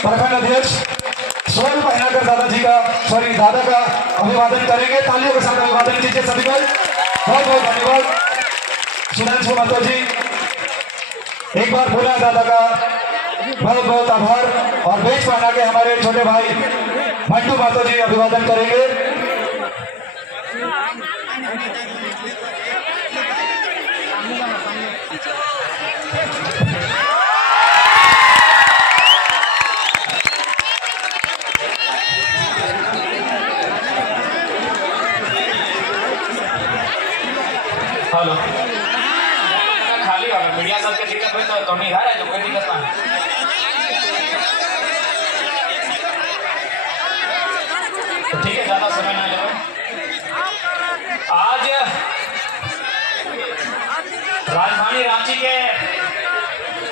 प्रखंड अध्यक्ष स्वर्ण पहनाकर दादा का अभिवादन करेंगे। तालियों के साथ अभिवादन कीजिए सभी को। बहुत बहुत धन्यवाद सुधांशु महतो जी। एक बार बोला दादा का बहुत बहुत आभार। और बेच पहना के हमारे छोटे भाई मंटू महतो जी अभिवादन करेंगे। हेलो खाली होगा मीडिया सबके दिक्कत हुई तो नहीं है जो कोई दिक्कत ना तो ठीक है, ज्यादा समय ना ले। आज राजधानी रांची के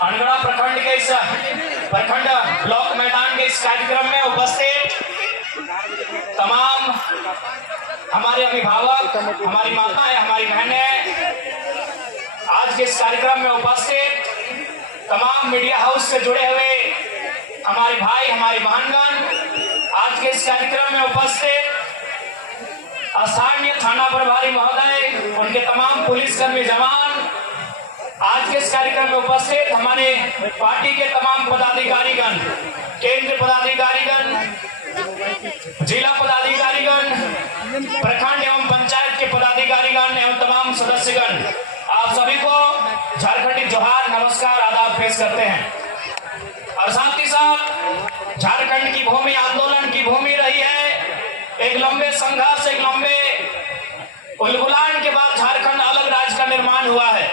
अनगढ़ा प्रखंड के इस प्रखंड ब्लॉक मैदान के इस कार्यक्रम में उपस्थित तमाम हमारे अभिभावक, हमारी माताएं, हमारी बहनें, आज के इस कार्यक्रम में उपस्थित तमाम मीडिया हाउस से जुड़े हुए हमारे भाई, हमारी बहनगण, आज के इस कार्यक्रम में उपस्थित स्थानीय थाना प्रभारी महोदय, उनके तमाम पुलिसकर्मी जवान, आज के इस कार्यक्रम में उपस्थित हमारे पार्टी के तमाम पदाधिकारीगण, केंद्र पदाधिकारीगण, जिला पदाधिकारीगण, प्रखंड एवं पंचायत के पदाधिकारीगण एवं तमाम सदस्यगण, आप सभी को झारखंडी जोहार, नमस्कार, आदाब पेश करते हैं। और साथ ही साथ झारखंड की भूमि आंदोलन की भूमि रही है। एक लंबे संघर्ष, एक लंबे उलगुलान के बाद झारखंड अलग राज्य का निर्माण हुआ है।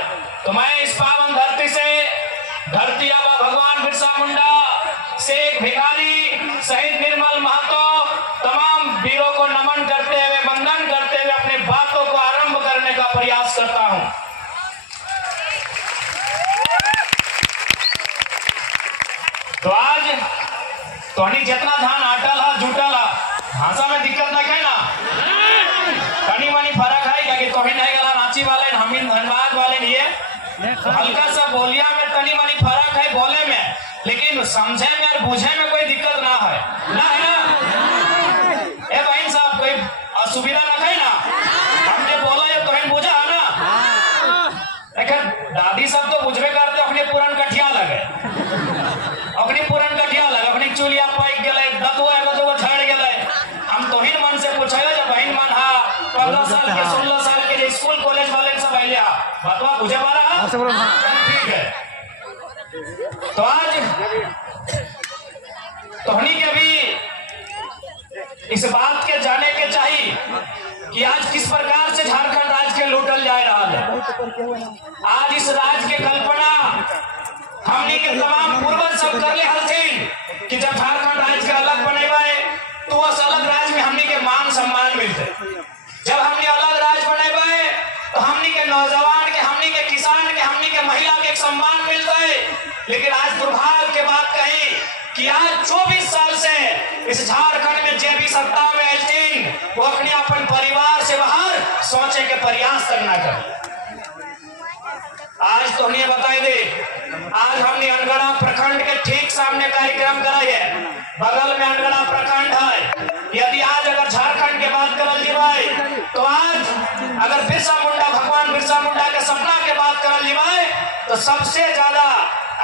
तो मैं इस पावन धरती से धरती आबा भगवान बिरसा मुंडा, शेख भिखारी, शहीद निर्मल महतो, तमाम वीरों को नमन करते हुए, वंदन करते हुए अपने बातों को आरंभ करने का प्रयास करता हूं। तो आज तोहनी जितना धान आटल है, जुटल है, भाषा में दिक्कत नहीं है ना, कनी मनी फर्क है क्या कि तोहनी नहीं गला रांची वाले, हम धनबाद वाले लिए हल्का सा बोलिया में तनी मनी फर्क है बोले में, लेकिन समझे में और बुझे में कोई दिक्कत ना है ना, है ना? ए बहन साहब कोई असुविधा ना है ना? हमने बोला ये तोहनी बुझा है ना? देखिए दादी सब तो बुझबे करते, अपने पुरान कठिया लगे, अपनी पुरान कठिया लगे, अपनी चूलिया पाइक गए, दतुआ झड़ गए। हम तोहिन मन से पूछे जब बहन मन हा 15 साल के 16 साल के स्कूल कॉलेज वाले सब आइले हा बतवा बुझे वाला ठीक है। तो आज तोहनी के भी इस बात के जाने के चाहिए कि आज किस प्रकार से झारखंड राज्य के लूटल जा रहा है। आज इस राज्य के कल्पना हमनी के तमाम पूर्वज सब कर ले हलथिन कि जब झारखंड राज्य के अलग बनेबे तो उस अलग राज्य में हमनी के मान सम्मान मिलते। जब हमने अलग राज्य बनेबे तो हमनी के नौजवान के, हमनी के किसान के, हमनी के महिला के सम्मान मिलते। लेकिन आज दुर्भाग्य के बात कही कि आज 24 साल से इस झारखंड में जे भी सत्ता में आइल वो अपने अपन परिवार से बाहर सोचे के प्रयास करना कर। आज तो हमने बताई दे, आज हमने अनगढ़ा प्रखंड के ठीक सामने कार्यक्रम कराई है, बगल में अनगढ़ा प्रखंड है। यदि आज अगर झारखंड के बात करल जाए तो आज अगर बिरसा मुंडा, भगवान बिरसा मुंडा के सपना के बात करल जाए तो सबसे ज्यादा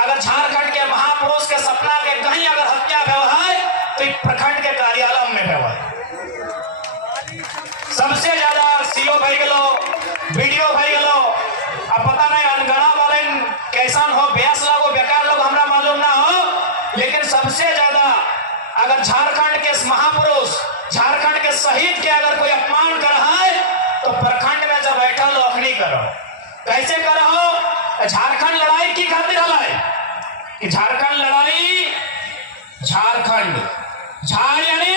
अगर झारखंड के महापुरुष के सपना के कहीं अगर हत्या हुआ है तो प्रखंड के कार्यालय में हुआ है। सबसे ज्यादा सीओ भाई गलो, वीडियो भाई गलो, अब पता नहीं अनगढ़ा वाले कैसन हो, बेस लोग बेकार लोग हमरा मालूम ना हो, लेकिन सबसे ज्यादा अगर झारखंड के महापुरुष, झारखंड के शहीद के अगर कोई अपमान कर रहा है तो प्रखंड में जब बैठा लो अखनी करो। कैसे करो? झारखंड लड़ाई की खातिर हलाई कि झारखंड लड़ाई, झारखंड झाड़ यानी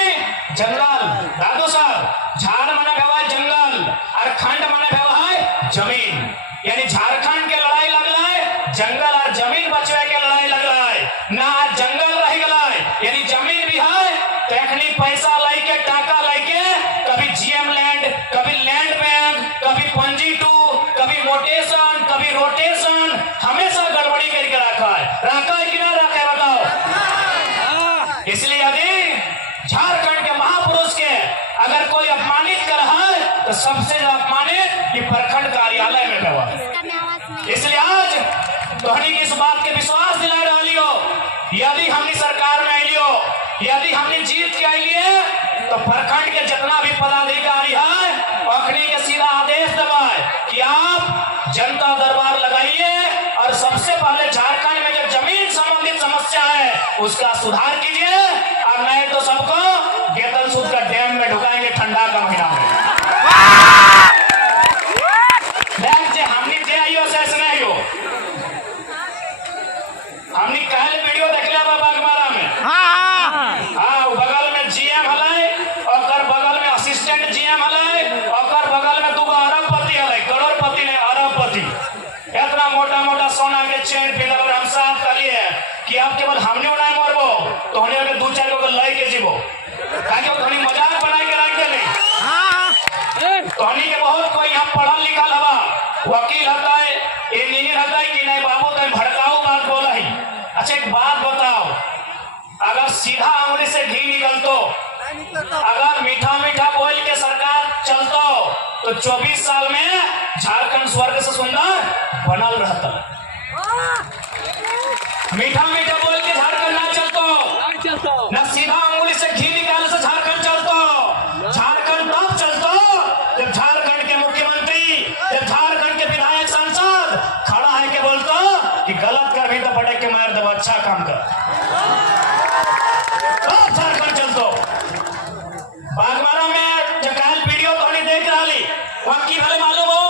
जंगल, दादू साहब झाड़ माना भवा जंगल और खंड माना भवा है जमीन, यानी झारखंड के लड़ाई लगला है, जंगल और जमीन बचवे के लड़ाई लगला है ना। जंगल रह गला है यानी जमीन भी है तो एखनी पैसा लाई के, टाका लाई के, कभी जीएम लैंड, कभी लैंड बैंक, कभी पंजी टू, कभी मोटेशन, कभी रोटेशन, हमेशा गड़बड़ी करके रखा है कि ना रखा है बताओ। तो सबसे ज्यादा अपमानित ये प्रखंड कार्यालय में हुआ। इसलिए आज तोहनी की इस बात के विश्वास दिला डालियो, यदि हमने सरकार में आइलियो, यदि हमने जीत के आइलिए तो प्रखंड के जितना भी पदाधिकारी है अखनी के सीधा आदेश दबाए कि आप जनता दरबार लगाइए और सबसे पहले झारखंड में जो जमीन संबंधित समस्या है उसका सुधार कीजिए, और नहीं तो सबको गेतल सूद का डैम में ढुकाएंगे ठंडा का महीना में। हमने जे आइयो से ऐसे नहीं हो, हमने कहले वीडियो देख लिया बागमारा में। हाँ, बगल में जीएम हलै, और बगल में असिस्टेंट जीएम हलै, और बगल में 2 अरबपति हलै, करोड़पति नहीं अरबपति। इतना मोटा मोटा सोना के चेन पिलर, और हम साफ करिए कि अब केवल हमने उड़ाए मरबो तो हमने के 2-4 को लय के जीवो, ताकि वो थोड़ी मजाक बनाई के रख देले। तो हमने के बहुत कोई यहाँ पढ़ल लिखल हवा, वकील हता है, इंजीनियर हता है कि नहीं बाबू तो भड़काऊ बात बोला ही। अच्छा एक बात बताओ, अगर सीधा उंगली से घी निकलतो, अगर मीठा मीठा बोल के सरकार चलतो तो 24 साल में झारखंड स्वर्ग से सुंदर बनल रहता। मीठा मीठा बोल के झारखंड ना चलतो, न सीधा उंगली से घी निकाल से झारखंड चलतो। झारखंड तब चलतो जब झारखंड के मुख्यमंत्री, जब झारखंड के विधायक सांसद खड़ा है के बोलतो कि गलत कर भी तो पटक के मार दो, अच्छा काम कर, तब झारखंड चलतो। बागमारा में जो कल वीडियो तो हमने देख रहा ली, वहां की भले मालूम हो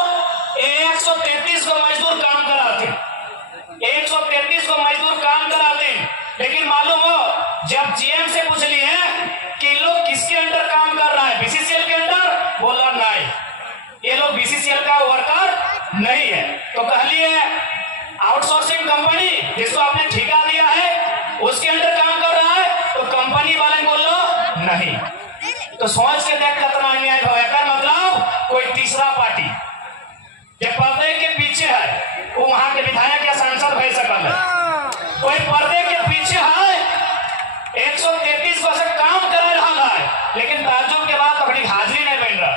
133 को मजदूर काम कराते, 133 को मजदूर काम कराते, लेकिन मालूम हो जब जीएम से पूछ लिए कि लोग किसके अंडर काम कर रहा है, बीसीसीएल के अंडर, बोला नहीं, ये लोग बीसीसीएल का वर्कर नहीं है। तो कह लिए आउटसोर्सिंग कंपनी जिसको आपने ठेका दिया है उसके अंडर काम कर रहा है, तो कंपनी वाले बोलो नहीं। तो सोच के देख कितना अन्याय होगा, मतलब कोई तीसरा पार्टी जो पर्दे के पीछे है वो वहां के विधायक या सांसद भय सकल है, कोई पर्दे के पीछे है 133 वर्ष काम कर रहा है, लेकिन ताज्जुब के बाद अपनी हाजिरी नहीं बन रहा,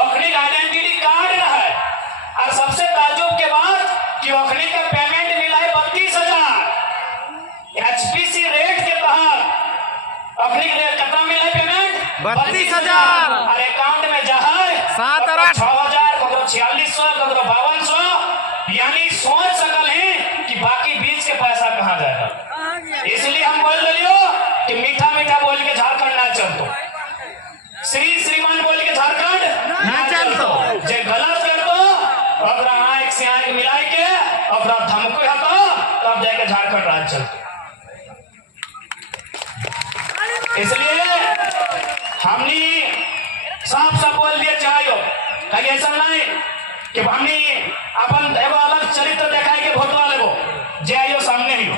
अपनी आइडेंटिटी कार्ड है, और सबसे ताज्जुब के बाद कि अखनी का पेमेंट मिला है 32,000 एचपीसी रेट के तहत। अखनी कितना मिला है पेमेंट? 32,000। और अकाउंट में जहां 7 और 8 6,000, ककरो 4600, ककरो 5200, यानी सोच सकल है कि बाकी बीच के पैसा कहाँ जाएगा। इसलिए हम बोल रही कि मीठा मीठा बोल के झारखंड ना चलतो, श्रीमान बोल के झारखंड ना चलतो, जे गलत कर दो अपना आंख से आंख मिलाई के अपना धमको हतो तब जाके झारखंड राज्य चलतो। इसलिए हमने साफ साफ बोल दिया चाहिए, कहीं ऐसा नहीं कि हमने अपन एगो अलग चरित्र दिखाए के भोट वाले को जे आइयो सामने ही हो,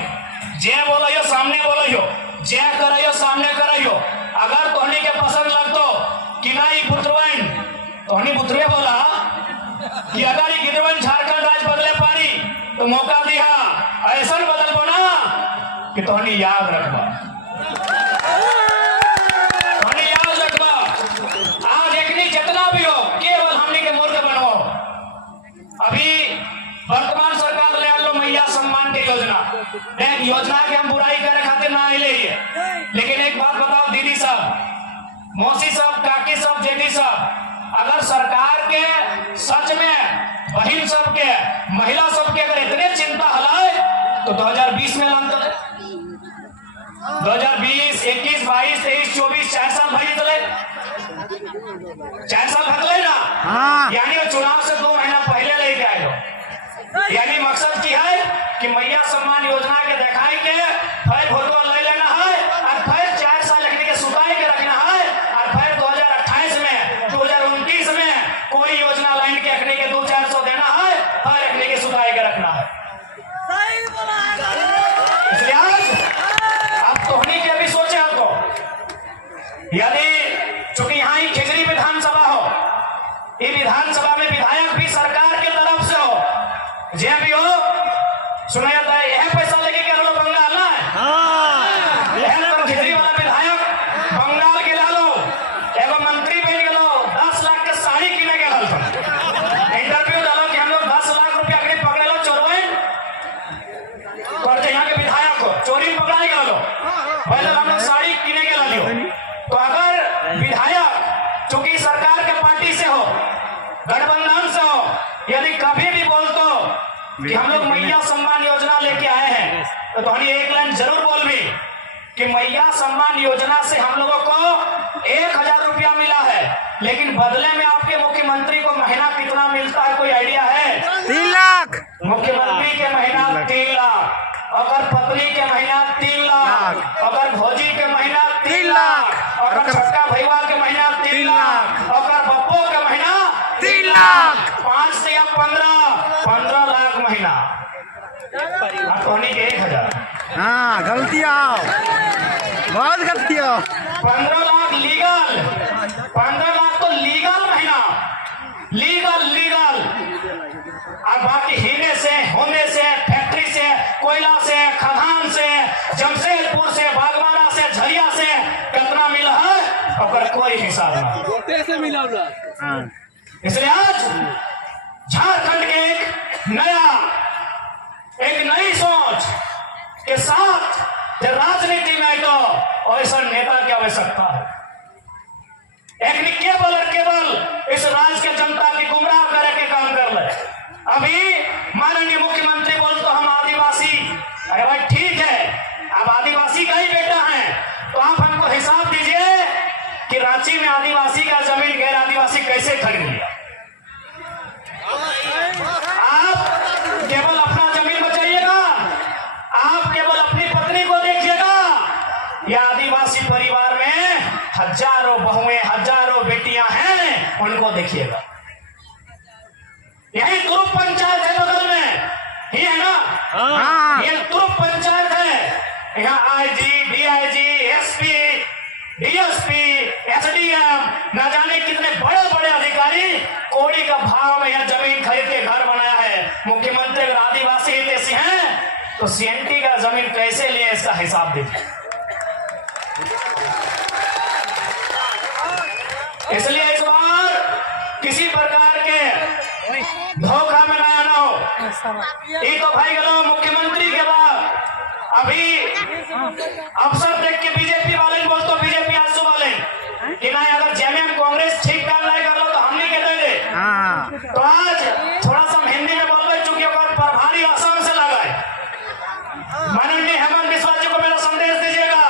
जे बोलो सामने बोलो, जे करो सामने करो। अगर तोहनी के पसंद लगतो कि नहीं बुतरवन, तोहनी बुतरे बोला कि अगर ये गिरवन झारखंड राज्य बदले पारी तो मौका दिया, ऐसा बदल ना कि तोहनी याद रखबा, तोहनी याद रखबा। आज एकनी जितना भी हो केवल हमने के मूर्ख बनवाओ। अभी वर्तमान सरकार ले आलो मैया सम्मान के योजना, एक योजना के हम बुराई करे खातिर ना आइले ही है, लेकिन एक बात बताओ दीदी साहब, मौसी साहब, काकी साहब, जेठी साहब, अगर सरकार के सच में बहन सबके, महिला सबके अगर इतने चिंता हलाए तो 2020 में ऐलान करे, 2020, 21, 22, 23, 24 4 साल भाई चले, 4 साल भगले ना। हाँ। यानी वो चुनाव से 2 महीना पहले लेके आए हो। यानी मकसद की है कि मैया सम्मान योजना के दिखाई के फिर फोटो ले लेना है, और फिर 4 साल रखने के सुताई के रखना है, और फिर 2028 में 2029 में कोई योजना लाइन के रखने के 200-400 देना है, फिर रखने के सुताई के रखना है। इसलिए आप तोहनी के भी सोचे आपको, यदि चूंकि यहाँ ही खिजरी विधानसभा हो, ये विधानसभा में विधायक भी सरकार के तरफ से हो, जे भी हो, सुना जाता है यह पैसा लेके क्या लो बंगाल ना है, यह खिजरी वाला विधायक बंगाल के ला लो, एवं मंत्री बन गए 10 लाख तोहनी एक लाइन जरूर बोलबी कि मैया सम्मान योजना से हम लोगों को 1000 रुपया मिला है, लेकिन बदले में आपके मुख्यमंत्री को महीना कितना मिलता है, कोई आइडिया है? 3 लाख। मुख्यमंत्री के महीना 3 लाख, अगर पत्नी के महीना 3 लाख, अगर भौजी के महीना 3 लाख, अगर छोटका भैया के महीना 3 लाख, अगर बप्पो के महीना 3 लाख। 5 से या 15 लाख महीना। के 1000। हाँ गलतियाँ, बहुत गलतियाँ। 15 लाख लीगल, 15 लाख तो लीगल महीना, लीगल। और बाकी हीने से, होने से, फैक्ट्री से, कोयला से, खदान से, जमशेदपुर से, बागवाड़ा से, झरिया से कितना मिला है और कोई हिसाब नहीं। इसलिए आज झारखंड के एक नई सोच के साथ जब राजनीति में तो ऐसा नेता की आवश्यकता है। एक केवल और केवल इस राज्य के जनता की गुमराह करे के काम कर ले। अभी माननीय मुख्यमंत्री बोल तो हम आदिवासी, अरे भाई ठीक है, आप आदिवासी का ही बेटा है, तो आप हमको हिसाब दीजिए कि रांची में आदिवासी का जमीन गैर आदिवासी कैसे खरीद लिया। आप केवल अपना जमीन बचाइएगा, आप केवल अपनी पत्नी को देखिएगा, या आदिवासी परिवार में हजारों बहुएं, हजारों बेटियां हैं, उनको देखिएगा। यही तुरुप पंचायत है बगल में ही है ना, हाँ। ये तुरुप पंचायत है। यहाँ IG, DIG, SP, DSP, SDM, न जाने कितने बड़े बड़े अधिकारी कोड़ी का भाव में यहाँ जमीन खरीद के घर बनाया है। मुख्यमंत्री अगर आदिवासी हितैषी हैं तो सीएनटी का जमीन कैसे लिए, इसका हिसाब दीजिए। इसलिए इस बार किसी प्रकार के धोखा में ना आना हो। ये तो भाई गलो मुख्यमंत्री के बाद अभी अफसर देख के बीजेपी वाले बोल तो बीजेपी आजू वाले कि ना अगर जेएमएम कांग्रेस ठीक काम नहीं कर लो तो हम नहीं कहते थे। तो आज थोड़ा सा हिंदी में बोल रहे, चूंकि प्रभारी असम से लगा है। माननीय हेमंत बिस्वा जी को मेरा संदेश दीजिएगा।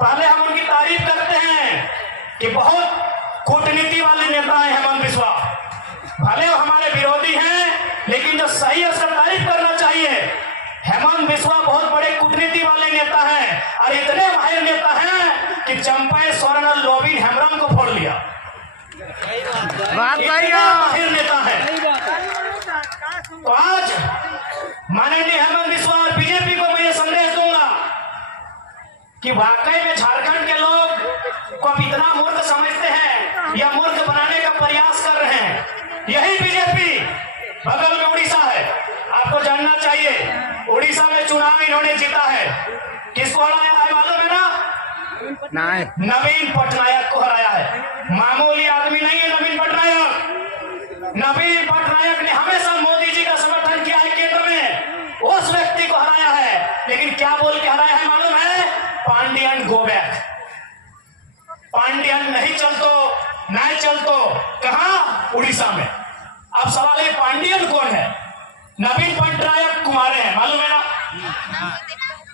पहले हम उनकी तारीफ करते हैं कि बहुत कूटनीति वाले नेता हैं हेमंत बिस्वा, भले वो हमारे विरोधी हैं, लेकिन जो सही है उसका तारीफ करना चाहिए। हेमंत बिस्वा बहुत बड़े कूटनीति वाले नेता हैं और इतने माहिर नेता हैं कि चंपाई स्वर्ण लोबिन हेमरम को फोड़ लिया। माहिर नेता है। तो आज माननीय हेमंत बिस्वा और बीजेपी को मैं ये संदेश दूंगा कि वाकई में झारखंड के लोग को अब इतना मूर्ख समझते हैं या मूर्ख बनाने का प्रयास कर रहे हैं। यही बीजेपी बगल में उड़ीसा है, आपको जानना चाहिए। उड़ीसा में चुनाव इन्होंने जीता है, किसको हराया है मालूम है ना? नवीन पटनायक को हराया है। मामूली आदमी नहीं है नवीन पटनायक। नवीन पटनायक ने हमेशा मोदी जी का समर्थन किया है केंद्र में, उस व्यक्ति को हराया है। लेकिन क्या बोल के हराया है मालूम है? Pandian go back. पांडियन नहीं चलतो कहां? उड़ीसा में। अब सवाल है पांडियन कौन है? नवीन पटनायक कुमारे हैं, मालूम है ना?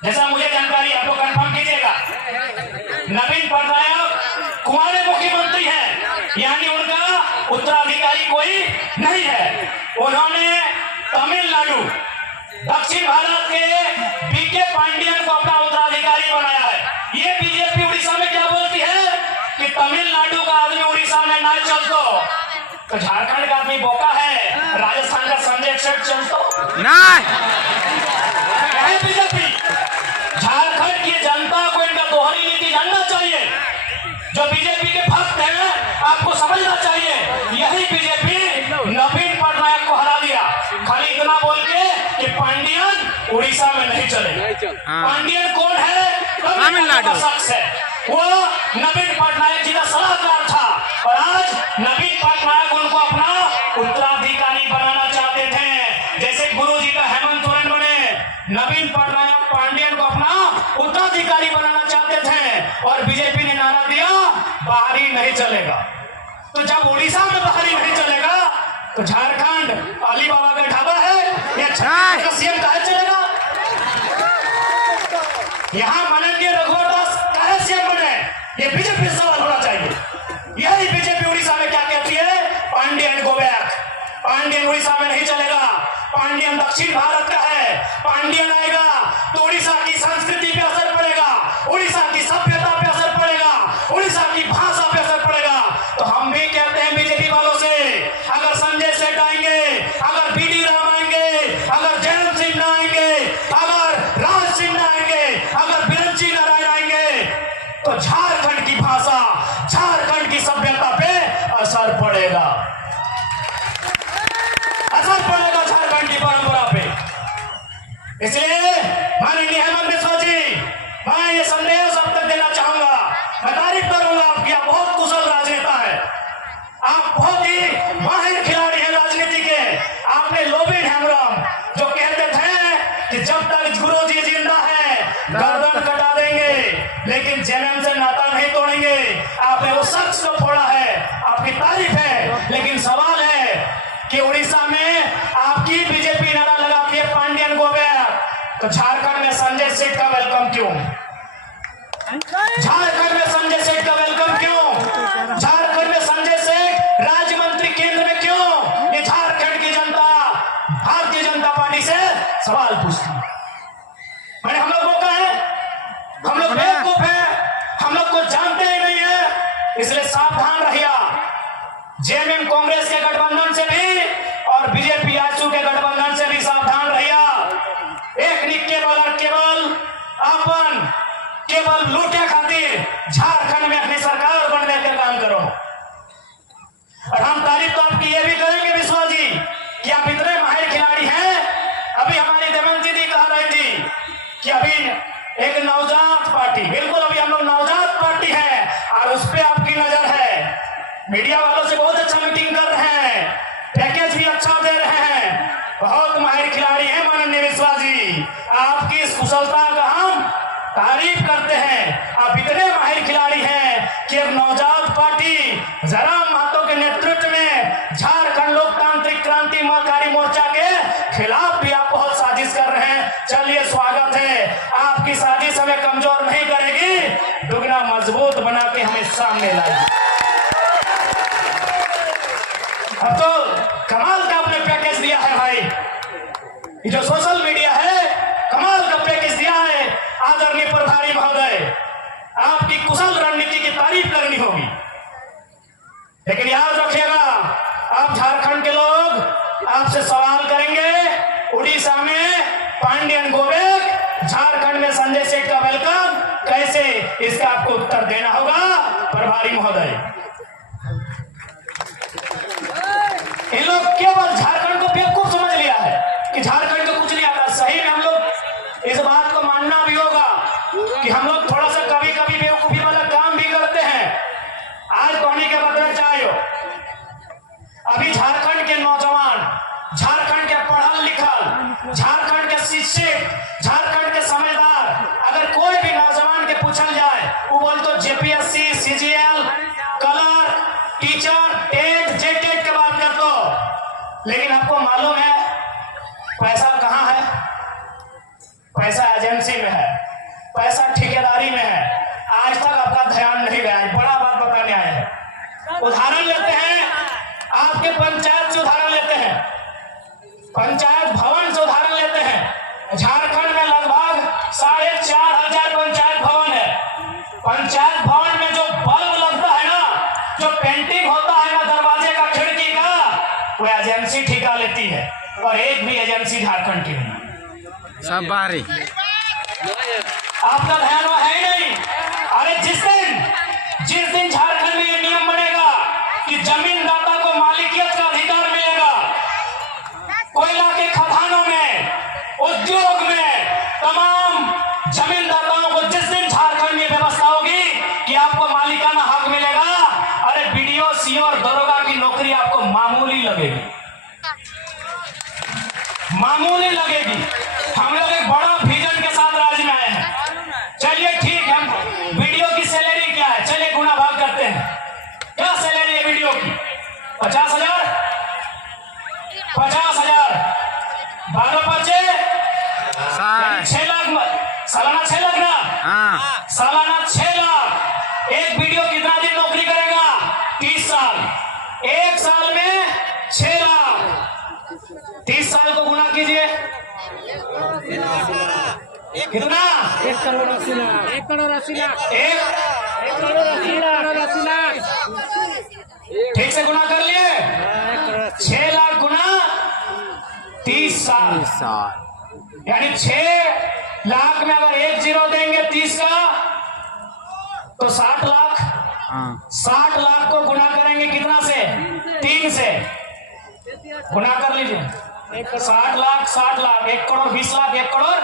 जैसा मुझे जानकारी, आपको कंफर्म कीजिएगा। नवीन पटनायक कुमारे मुख्यमंत्री हैं, यानी उनका उत्तराधिकारी कोई नहीं है। उन्होंने तमिलनाडु, दक्षिण भारत के बीके पांडियन को अपना उत्तराधिकारी बनाया है। ये बीजेपी उड़ीसा में क्या बोलती है कि तमिलनाडु का आदमी उड़ीसा में ना चलतो, तो झारखंड का आदमी बोका है, राजस्थान का संजय सेठ चलतो नहीं। बीजेपी झारखंड की जनता को इनका दोहरी नीति जानना चाहिए। जो बीजेपी के भक्त हैं आपको समझना चाहिए, यही बीजेपी नवीन पटनायक को हरा दिया, खाली इतना बोल के कि पांडियन उड़ीसा में नहीं चले। पांडियन कौन है? तमिलनाडु शख्स है। वो नवीन पटनायक जी का सलाहकार था और आज नवीन पटनायक उनको अपना उत्तराधिकारी बनाना चाहते थे। जैसे गुरु जी का हेमंत सोरेन बने, नवीन पटनायक पांडियन को अपना उत्तराधिकारी बनाना चाहते थे और बीजेपी ने नारा दिया बाहरी नहीं चलेगा। तो जब उड़ीसा में बाहरी नहीं चलेगा तो झारखंड अली बाबा का ढाबा है या छत्तीसगढ़ का सीएम कहा चलेगा? यहाँ माननीय रघुवर दास कहा सीएम बने, ये बीजेपी से सवाल होना चाहिए। यही बीजेपी उड़ीसा में क्या कहती है, पांडियन गो बैक। पांडियन उड़ीसा में नहीं चलेगा, पांडियन दक्षिण भारत का है। पांडियन आएगा तो उड़ीसा की संस्कृति पे असर पड़ेगा, उड़ीसा की सभ्यता पे असर पड़ेगा, उड़ीसा की भाषा पे असर पड़ेगा। तो हम भी कहते हैं बीजेपी वालों से, अगर संजय सेठ आएंगे, अगर बीडी राम आएंगे, अगर जयंत सिन्हा आएंगे, अगर राज सिन्हा आएंगे, अगर बिरंची नारायण आएंगे, तो झारखंड की भाषा, झारखंड की सभ्यता पे असर पड़ेगा, असर पड़ेगा झारखंड की परंपरा पे। इसलिए माननीय हेमंत बिस्वा जी, मैं ये संदेश अब तक देना चाहूंगा। मैं तारीफ करूंगा आपकी, आप बहुत कुशल राजनेता है, आप बहुत ही माहिर खिलाड़ी हैं राजनीति के। आपने लोबिन हेमरम जो कहते थे कि जब तक गुरु जी जिंदा है गर्दन कटा देंगे, लेकिन जन्म से नाता नहीं तोड़ेंगे। आपने उस शख्स को फोड़ा है, आपकी तारीफ है, लेकिन सवाल है कि उड़ीसा में आपकी बीजेपी नारा लगाती है पांडियन गो बैक, तो झारखंड में संजय सेठ का वेलकम क्यों? झारखंड में संजय सेठ का वेलकम क्यों? झारखंड में संजय सेठ राज्य मंत्री केंद्र में क्यों? ये झारखंड की जनता भारतीय जनता पार्टी से सवाल पूछती है। मैंने हम लोग मौका है, हम लोग बेवकूफ है, हम लोग को जानते ही नहीं है, इसलिए सावधान रहिए। जेएमएम कांग्रेस के गठबंधन से भी और बीजेपी आजसू के गठबंधन से भी सावधान रहिए। एक नहीं केवल लूटे खातिर झारखंड में अपनी सरकार बनने का काम करो। और हम तारीफ तो आपकी ये भी करेंगे विश्वा जी कि आप इतने माहिर खिलाड़ी हैं। अभी हमारी दमन दीदी कह रही थी कि अभी एक नवजात पार्टी, बिल्कुल अभी हम लोग नवजात पार्टी है और उस पर आपकी नजर है। मीडिया वालों से बहुत अच्छा मीटिंग कर रहे हैं, पैकेज भी अच्छा दे रहे हैं, बहुत माहिर खिलाड़ी हैं माननीय विश्वा जी। आपकी इस कुशलता का हम तारीफ करते हैं। आप इतने माहिर खिलाड़ी हैं कि अब नवजात पार्टी जयराम महतो के नेतृत्व में झारखंड लोकतांत्रिक क्रांति महकारी मोर्चा के खिलाफ भी आप बहुत साजिश कर रहे हैं। चलिए स्वागत है, आपकी साजिश हमें कमजोर नहीं करेगी, दुगना मजबूत बना के हमें सामने लाएगी। अब तो कमाल का आपने पैकेज दिया है भाई, ये जो सोशल मीडिया है कमाल का पैकेज दिया है। आदरणीय प्रभारी महोदय, आपकी कुशल रणनीति की तारीफ करनी होगी, लेकिन याद रखिएगा आप झारखंड के लोग आपसे सवाल करेंगे उड़ीसा में पांडियन गो बैक, झारखंड में संजय सेठ का वेलकम कैसे, इसका आपको उत्तर देना होगा प्रभारी महोदय। इन लोग केवल झारखंड को बेवकूफ समझ लिया है कि झारखंड को कुछ नहीं आता। सही में हम लोग इस बात को मानना भी होगा कि हम लोग थोड़ा सा कभी कभी बेवकूफी वाला काम भी करते हैं। आज कहने के बदले चाहिए अभी झारखंड के नौजवान, झारखंड के पढ़ल लिखल, झारखंड के शिक्षित, झारखंड के समझदार, अगर कोई भी नौजवान के पूछल जाए वो बोल तो जेपीएससी, सीजीएल, कलर, टीचर, टेट, जेटेट के बात कर दो, लेकिन आपको मालूम है पैसा कहाँ है? पैसा एजेंसी में है, पैसा ठेकेदारी में है। आज तक आपका ध्यान नहीं गया है, बड़ा बात बताने आए हैं। उदाहरण लेते हैं, आपके पंचायत से उदाहरण लेते हैं, पंचायत भवन से उदाहरण लेते हैं। झारखंड में लगभग 4,500 पंचायत भवन है। पंचायत भवन में जो बल्ब लगता है ना, जो पेंटिंग होता है ना दरवाजे का, खिड़की का, वो एजेंसी ठेका लेती है, और एक भी एजेंसी झारखंड की नहीं। सब बाहरी आपका ध्यान वह है नहीं। अरे जिस दिन झारखंड में ये नियम बनेगा कि जमीनदाता को मालिकियत का अधिकार मिलेगा, कोयला के खदानों में, उद्योग में, तमाम जमीनदाताओं को जिस दिन झारखंड में व्यवस्था होगी कि आपको मालिकाना हक मिलेगा, अरे बीडीओ, सीओ और दरोगा की नौकरी आपको मामूली लगेगी, मामूली लगेगी। हम लोग एक बड़ा विजन के साथ राज्य में आए हैं। चलिए ठीक है, वीडियो की सैलरी क्या है, चलिए गुना भाग करते हैं। क्या सैलरी है वीडियो की? 50,000। सालाना 6 लाख ना, हाँ सालाना 6 लाख। एक वीडियो कितना दिन नौकरी करेगा? 30 साल। एक साल में 6 लाख, 30 साल को गुना कीजिए, कितना? 1 करोड़ 80 लाख 1 करोड़ 80 लाख एक 1 करोड़ 80 लाख ठीक से गुना कर लिए? 6 लाख गुना 30 साल, यानी 6 लाख में अगर 1 जीरो देंगे 30 का तो 60 लाख। 60 लाख को गुना करेंगे कितना से? 3 से गुना कर लीजिए। 60 लाख 60 लाख 1 करोड़ 20 लाख 1 करोड़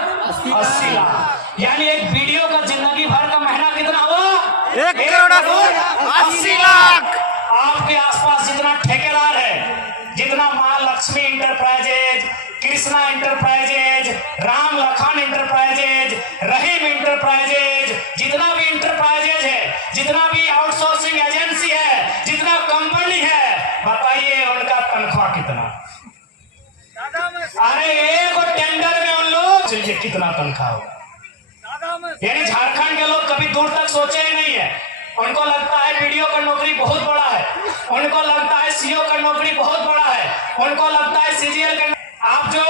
80 लाख, यानी एक वीडियो का जिंदगी भर का महीना कितना हुआ? 1 करोड़ 80 लाख। आपके आसपास जितना ठेकेदार है, जितना Mahalakshmi enterprises, Krishna enterprises, Ram Lakhan enterprises, Rahim enterprises, जितना भी इंटरप्राइजेज है, जितना भी आउटसोर्सिंग एजेंसी है, जितना कंपनी है, बताइए उनका तनख्वाह कितना? अरे एक टेंडर में उन लोग चलिए कितना तनख्वाह होगा? यानी झारखंड के लोग कभी दूर तक सोचे ही नहीं है। उनको लगता है वीडियो का नौकरी बहुत बड़ा है, उनको लगता है सीओ का नौकरी बहुत बड़ा है, उनको लगता है सीजीएल का। आप जो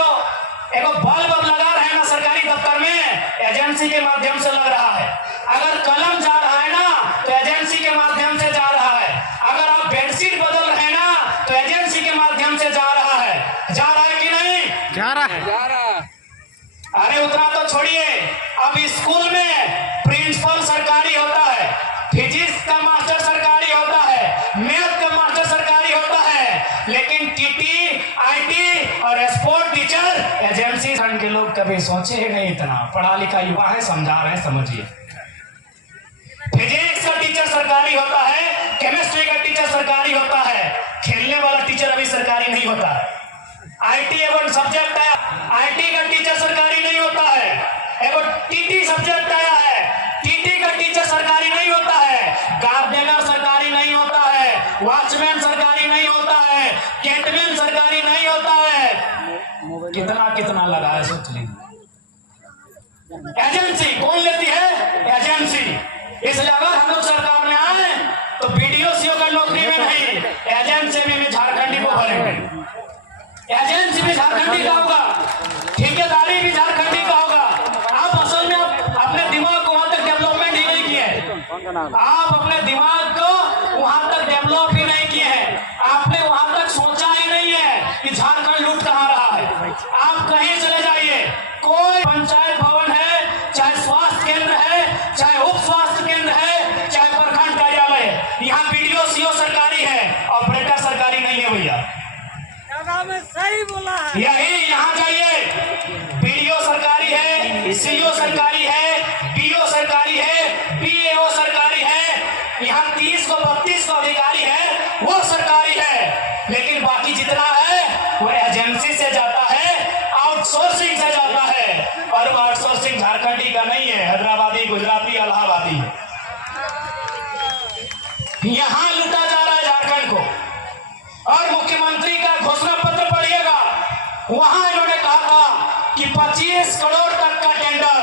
एक बल्ब लगा रहे हैं ना सरकारी दफ्तर में, एजेंसी के माध्यम से लग रहा है। अगर कलम जा रहा है ना तो एजेंसी के माध्यम से जा रहा है। अगर आप बेडशीट बदल रहे हैं ना तो एजेंसी के माध्यम से जा रहा है। जा रहा है कि नहीं? जा रहा। अरे उतना तो छोड़िए, अब स्कूल में प्रिंसिपल सरकारी होता है, फिजिक्स का मास्टर सरकारी होता है, मैथ का मास्टर सरकारी होता है, लेकिन टीटी, आईटी और स्पोर्ट टीचर एजेंसी फंड के लोग कभी सोचे ही नहीं। इतना पढ़ा लिखा युवा है, समझा रहे हैं, समझिए। फिजिक्स का टीचर सरकारी होता है, केमिस्ट्री का टीचर सरकारी होता है, खेलने वाला टीचर अभी सरकारी नहीं होता है। आईटी एवं सब्जेक्ट है, आईटी का टीचर सरकारी नहीं होता है। एवं टीटी सब्जेक्ट आया है, टीटी का टीचर सरकारी नहीं होता है। गार्डनर सरकारी नहीं होता है, वॉचमैन सरकारी नहीं होता है, कैंटमैन सरकारी नहीं होता है। कितना कितना लगा है सोच लीजिए। एजेंसी कौन लेती है? एजेंसी। इसलिए अगर हम लोग सरकार में आए तो बीडीओ सीओ का नौकरी में नहीं, एजेंसी में भी झारखंडी को भरेंगे। एजेंसी भी झारखंडी का होगा, ठेकेदारी भी झारखंडी का होगा। आप असल में अपने दिमाग को वहां तक डेवलपमेंट ही नहीं किए हैं। आप अपने दिमाग को वहां तक डेवलप ही नहीं किए हैं। आपने वहां तक सोचा ही नहीं है कि झारखंड लूट कहां रहा है। आप कहीं चले जाइए, कोई पंचायत भवन है, चाहे स्वास्थ्य केंद्र है, चाहे उप स्वास्थ्य केंद्र है, चाहे प्रखंड कार्यालय है, यहाँ बीडीओ सीओ सरकारी है, ऑपरेटर सरकारी नहीं है भैया। सही बोला है। यही यहाँ जाइए, बीडीओ सरकारी है, सीओ सरकारी है, बीओ सरकारी है, बीएओ सरकारी है, यहाँ 30 को 32 को अधिकारी है, वो सरकारी है। लेकिन बाकी जितना है वो एजेंसी से जाता है, आउटसोर्सिंग से जाता है। और वो आउटसोर्सिंग झारखंडी का नहीं है, हैदराबादी, गुजराती, इलाहाबादी है। यहाँ लूटा जा रहा है झारखंड को। और मुख्यमंत्री का घोषणा पत्र पढ़िएगा, वहां इन्होंने कहा था कि 25 करोड़ तक का टेंडर।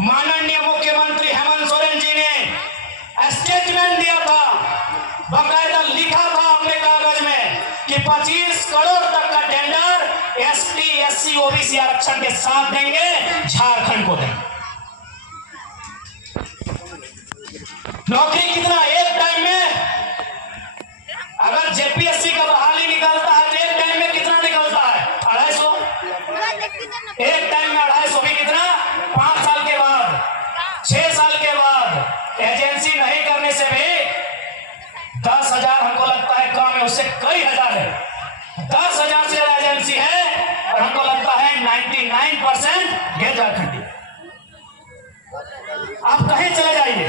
माननीय मुख्यमंत्री हेमंत सोरेन जी ने स्टेटमेंट दिया था, बाकायदा लिखा था अपने कागज में कि 25 करोड़ तक का टेंडर एसटी, एससी, ओबीसी आरक्षण के साथ देंगे, झारखंड को देंगे। नौकरी कितना? एक टाइम में अगर जेपीएससी का बहाली निकलता है तो एक टाइम में कितना निकलता है? 250। एक टाइम में 250 भी कितना? 5 साल के बाद, 6 साल के बाद। एजेंसी नहीं करने से भी 10,000 हमको लगता है कम है, उससे कई हजार है। 10,000 से एजेंसी है और हमको लगता है 99% गैर झारखंडी। आप कहीं चले जाइए,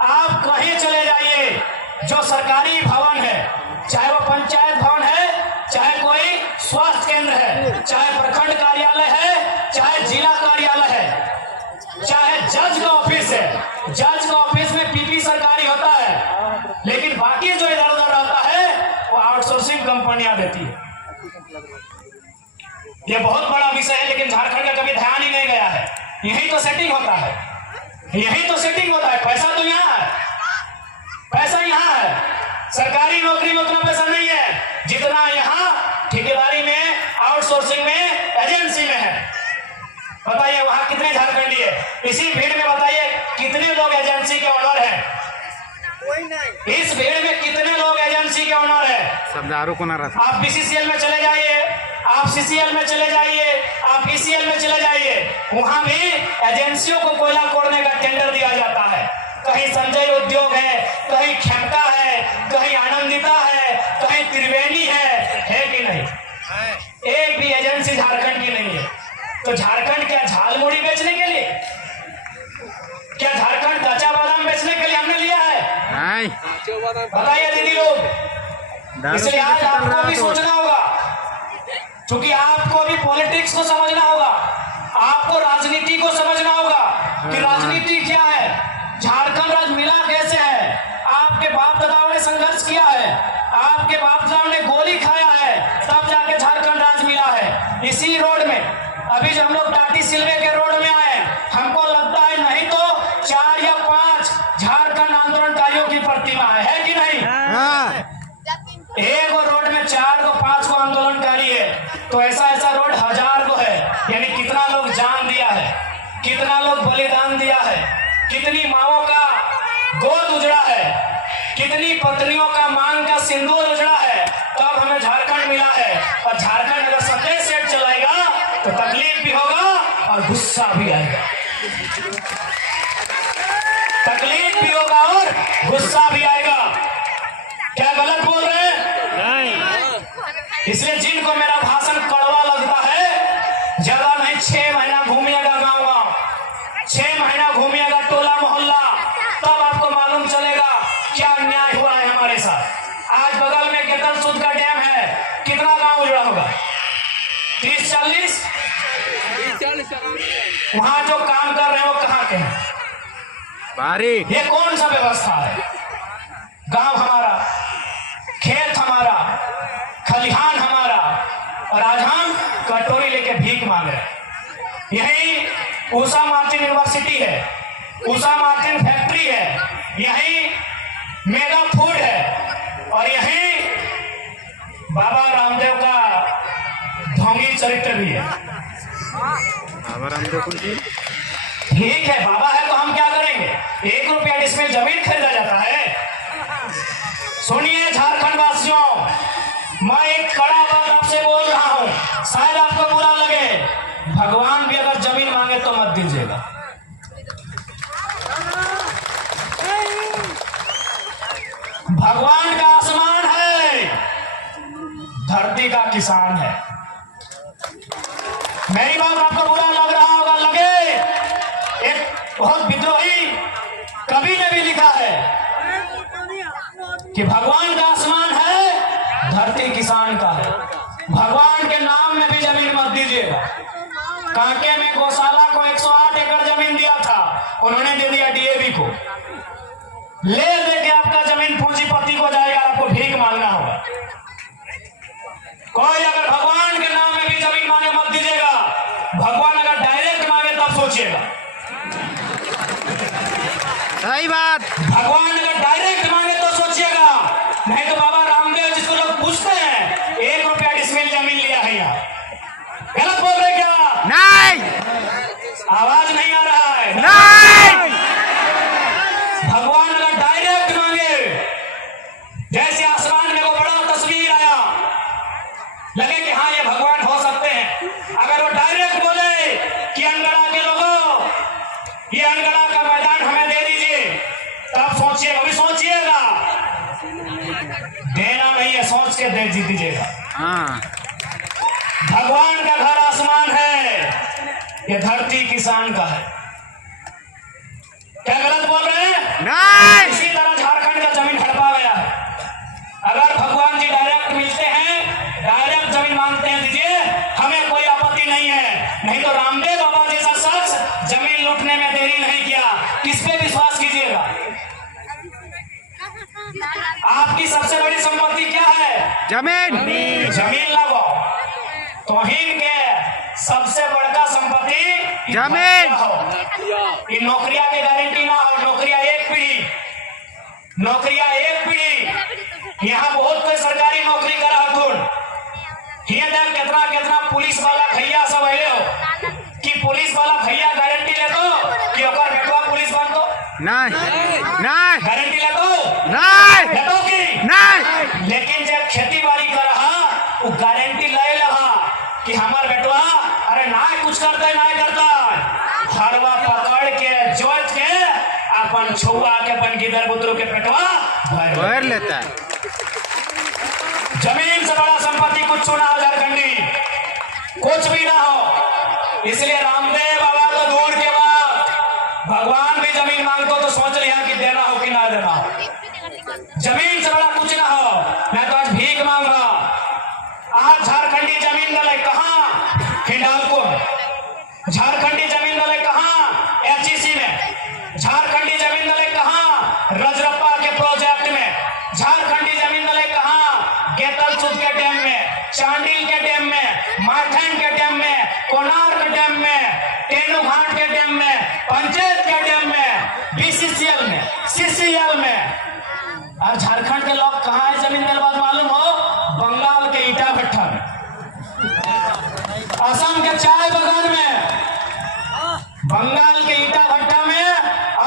आप कहीं चले जाइए, जो सरकारी भवन है, चाहे वो पंचायत भवन है, चाहे कोई स्वास्थ्य केंद्र है, चाहे प्रखंड कार्यालय है, चाहे जिला कार्यालय है, चाहे जज का ऑफिस है, जज का ऑफिस में पीपी सरकारी होता है, लेकिन बाकी जो इधर उधर रहता है वो आउटसोर्सिंग कंपनियां देती है। ये बहुत बड़ा विषय है, लेकिन झारखंड का कभी ध्यान ही नहीं गया है। यही तो सेटिंग होता है, यही तो सेटिंग होता है। पैसा तो यहाँ है, पैसा यहाँ है। सरकारी नौकरी में उतना पैसा नहीं है जितना यहाँ ठेकेदारी में, आउटसोर्सिंग में, एजेंसी में है। बताइए वहां कितने झारखंडी है? इसी भीड़ में बताइए कितने लोग एजेंसी के ऑनर हैं? कोई नहीं। इस भीड़ में कितने लोग एजेंसी के ऑनर है? सब दारू को ना रहता। आप बीसीसीएल में चले जाइए, आप सीसीएल में चले जाइए, आप ईसीएल में चले जाइए, वहां भी एजेंसियों को कोयला कोड़ने का टेंडर दिया जाता है। कहीं संजय उद्योग है, कहीं खेमका है, कहीं आनंदिता है, कहीं त्रिवेणी है कि नहीं? एक भी एजेंसी झारखंड की नहीं है। तो झारखंड क्या झालमुड़ी बेचने के लिए, क्या झारखंड कच्चा बादाम बेचने के लिए हमने लिया है? नहीं, बताइए दीदी लोग। दारू इसलिए आज पी के चल आपको रहा भी तो। सोचना होगा, क्योंकि आपको भी पॉलिटिक्स को समझना होगा, आपको राजनीति को समझना होगा कि राजनीति क्या है, झारखंड राज्य मिला कैसे है। आपके बाप दादाओं ने संघर्ष किया है, आपके बाप दादाओं ने गोली खाया है, तब जाके झारखंड राज्य मिला है। इसी रोड में अभी जब हम लोग टाटी सिलवे के रोड में आए, हमको लगता है नहीं तो 4 या 5 झारखंड आंदोलनकारियों की प्रतिमा है कि नहीं? हाँ। एक रोड में 4 को 5 को आंदोलनकारी है, तो ऐसा ऐसा रोड 1000 को है। यानी कितना लोग जान दिया है, कितना लोग बलिदान दिया है, कितनी माओं का गोद उजड़ा है, कितनी पत्नियों का मांग का सिंदूर उजड़ा है, तब हमें झारखंड मिला है। और झारखंड अगर सत्य सेट चलाएगा तो तकलीफ भी होगा और गुस्सा भी आएगा, तकलीफ भी होगा और गुस्सा भी आएगा। क्या गलत बोल रहे हैं? इसलिए जिनको मेरा भाषण कड़वा लगता है, ज्यादा नहीं 6 महीना घूमिएगा गाँव गाँव, 6 महीना घूमिएगा टोला मोहल्ला, तब आपको मालूम चलेगा क्या अन्याय हुआ है हमारे साथ। आज बगल में केतन सूद का डैम है, कितना गांव उजड़ा होगा? 30-40। वहां जो काम कर रहे हैं वो कहाँ के हैं? भारी। ये कौन सा व्यवस्था है? गांव हमारा, खेत हमारा, खलिहान हमारा, और आज हम कटोरी लेके भीख मांग रहे हैं। यही उषा मार्टिन यूनिवर्सिटी है, उषा मार्टिन फैक्ट्री है, यही मेगा फूड है, और यही बाबा रामदेव का ढोंगी चरित्र भी है। बाबा रामदेव कौन सी? ठीक है, बाबा है तो हम क्या करेंगे? 1 रुपया इसमें जमीन खरीदा जाता है? सुनिए झारखंड वासियों, मैं एक कड़ा बात आपसे बोल रहा हूं, शायद आपको बुरा लगे, भगवान भी अगर जमीन मांगे तो मत दीजिएगा। भगवान का आसमान है, धरती का किसान है। मेरी बात आपको बुरा लग रहा होगा, लगे। एक बहुत विद्रोही कवि ने भी लिखा है कि भगवान का आसमान है, धरती किसान का है। भगवान के नाम में भी जमीन मत दीजिएगा। कांके में गौशाला को 108 एकड़ जमीन दिया था, उन्होंने दे दिया डीएवी को। ले दे के आपका जमीन पूंजीपति को जाएगा, आपको भीख मांगना होगा। कोई अगर भगवान के नाम में भी जमीन मांगे मत दीजिएगा। भगवान अगर डायरेक्ट मांगे तब सोचिएगा। सही बात। भगवान अगर डायरेक्ट मांगे तो सोचिएगा, नहीं तो बाबा रामदेव जिसको लोग पूछते हैं 1 रुपया डिसमिल जमीन लिया है यहाँ। गलत बोल रहे क्या? नहीं, आवाज नहीं आ रहा है। नहीं। भगवान अगर डायरेक्ट मांगे, जैसे आसमान में वो बड़ा तस्वीर आया, लगे कि हाँ ये भगवान हो सकते हैं, अगर वो डायरेक्ट बोले कि अनगढ़ा के लोगों, ये अनगढ़ा का मैदान हमें दे दीजिए, तब सोचिएगा, अभी सोचिएगा। देना नहीं है, सोच के दे दीजिएगा। हाँ। भगवान का घर आसमान है, ये धरती किसान का है। क्या गलत बोल रहे हैं? नहीं। इसी तरह झारखंड का जमीन हड़पा गया है। अगर भगवान जी डायरेक्ट मिलते हैं, डायरेक्ट जमीन मांगते हैं, दीजिए, हमें कोई आपत्ति नहीं है। नहीं तो रामदेव बाबा जैसा शख्स जमीन लूटने में देरी नहीं किया। किस पे विश्वास कीजिएगा? आपकी सबसे बड़ी संपत्ति क्या है? जमीन। जमीन लगाओ। तोहिन के सबसे बड़का संपत्ति ई जमीन। भतिया हो। ई नौकरिया के गारंटी ना हो। नौकरिया एक पीढ़ी, नौकरिया एक पीढ़ी। यहाँ बहुत कोई सरकारी नौकरी करा हथुन। हिया देख कितना कितना पुलिस वाला भैया सब अले हो कि पुलिस वाला भैया गारंटी ले दो कि ओकर बेटवा पुलिस बन दो। नहीं नहीं गारंटी ले दो नहीं ले दो की नहीं। लेकिन जब खेती बाड़ी कर रहा वो गारंटी ले लहा कि हमार बेटवा अरे ना कुछ करते ना करता हरवा पकड़ के जोत के अपन छुआ के अपन गिदर बुतरू के पेटवा भर लेता है। जमीन से बड़ा संपत्ति कुछ ना हो झारखंडी, कुछ भी ना हो। इसलिए रामदेव बाबा तो दूर के बाद भगवान भी जमीन मांगतो तो सोच लिया कि देना हो कि ना देना हो। जमीन से बड़ा कुछ ना हो। मैं तो आज भीख मांग रहा। आज झारखंडी जमीन दले कहाँ? हिंडालको। झारखंडी जमीन दले कहाँ? एचईसी में। झारखंडी जमीन दले कहाँ? रजरप्पा के प्रोजेक्ट में। झारखंडी जमीन दले कहाँ? गेतलचुद के डैम में, चांडिल के डैम में, माथन के डैम में, कोणार्क डैम में, टेनू घाट के डैम में, पंचायत के डैम में, बीसीसीएल में, सीसीएल में। और झारखंड के लोग कहाँ है जमीन दलबाज मालूम हो? बंगाल के ईटा भट्टा में, असम के चाय बगान में, बंगाल के ईटा भट्टा में,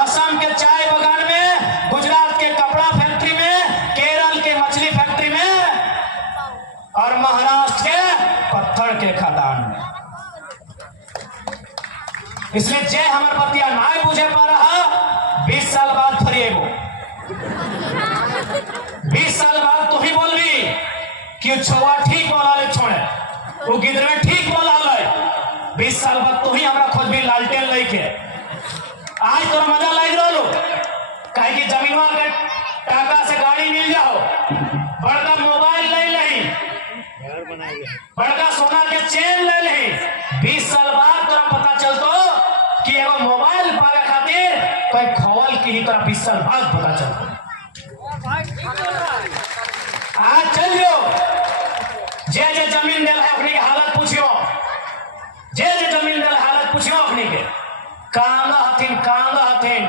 असम के चाय बगान में, गुजरात के कपड़ा फैक्ट्री में, केरल के मछली फैक्ट्री में और महाराष्ट्र के पत्थर के खदान में। इसलिए जय हमर बतिया ना बुझे पा रहा। 20 साल बाद फिर एगो 20 साल बाद तू ही बोलबी कि छुआ ठीक बोला ले छोड़े वो गिदर में ठीक बोला ले। 20 साल बाद तू ही हमरा खोज भी लालटेन लेके। आज तोरा मजा लग रहा काहे कि जमीनवा के टाका से गाड़ी मिल जाओ, बड़का मोबाइल ले लही, बड़का सोना के चेन ले लही। 20 साल बाद तोरा पता चलतो कि एगो मोबाइल पावे खातिर कोई खवल की ही तोरा 20 साल बाद पता चलतो। आज चलियो जे जमीन दिल है अपनी हालत पूछियो, जे जमीन दिल हालत पूछियो अपनी के कांगा हथिन।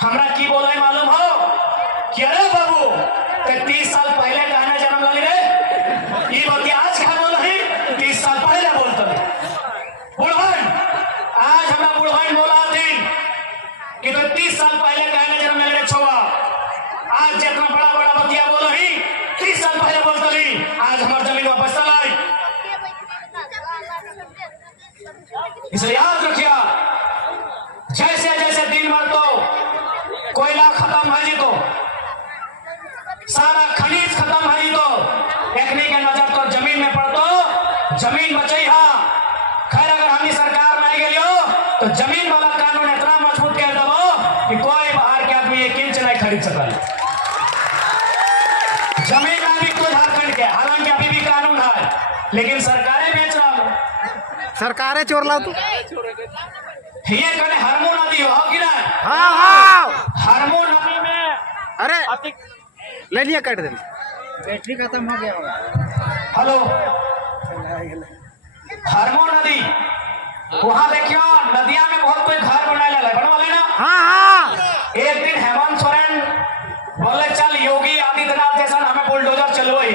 हमरा की बोले मालूम हो कि अरे बाबू ते 30 साल पहले कहने जन्म लगी रे ई बतिया आज खा बोल रही 30 साल पहले बोलते बुढ़वन। आज हमरा बुढ़वन बोला हथिन कि तो 30 साल पहले कहने जन्म लगी रे छुआ। आज जितना बड़ा बड़ा बतिया बोल रही 30 साल पहले बोलते रही। आज हमार जमीन वापस लाई। इसलिए याद रखिया जैसे जैसे दिन भर तो कोयला खत्म है जी तो सारा खनिज खत्म है जी तो एकनी के नजर तो जमीन में पड़तो जमीन बचई हा। खैर अगर हमारी सरकार नहीं गई तो जमीन वाला कानून इतना मजबूत कर दबो कि कोई बाहर के आदमी 1 इंच नहीं खरीद सकता। जमीन अभी तो झारखंड के, हालांकि अभी भी कानून है लेकिन सरकारें बेच रहा हो। सरकारें चोर लाओ तू। ये कने हरमो नदी हो कि ना? हाँ हाँ हरमो नदी में अरे ले लिया काट देना। बैटरी खत्म हो गया होगा। हेलो हरमो नदी वहां देखियो नदिया में बहुत कोई घर बनाए बनवा लेना। हाँ हाँ एक दिन हेमंत सोरेन बोले चल योगी आदित्यनाथ जैसा हमें बुलडोजर चलो है।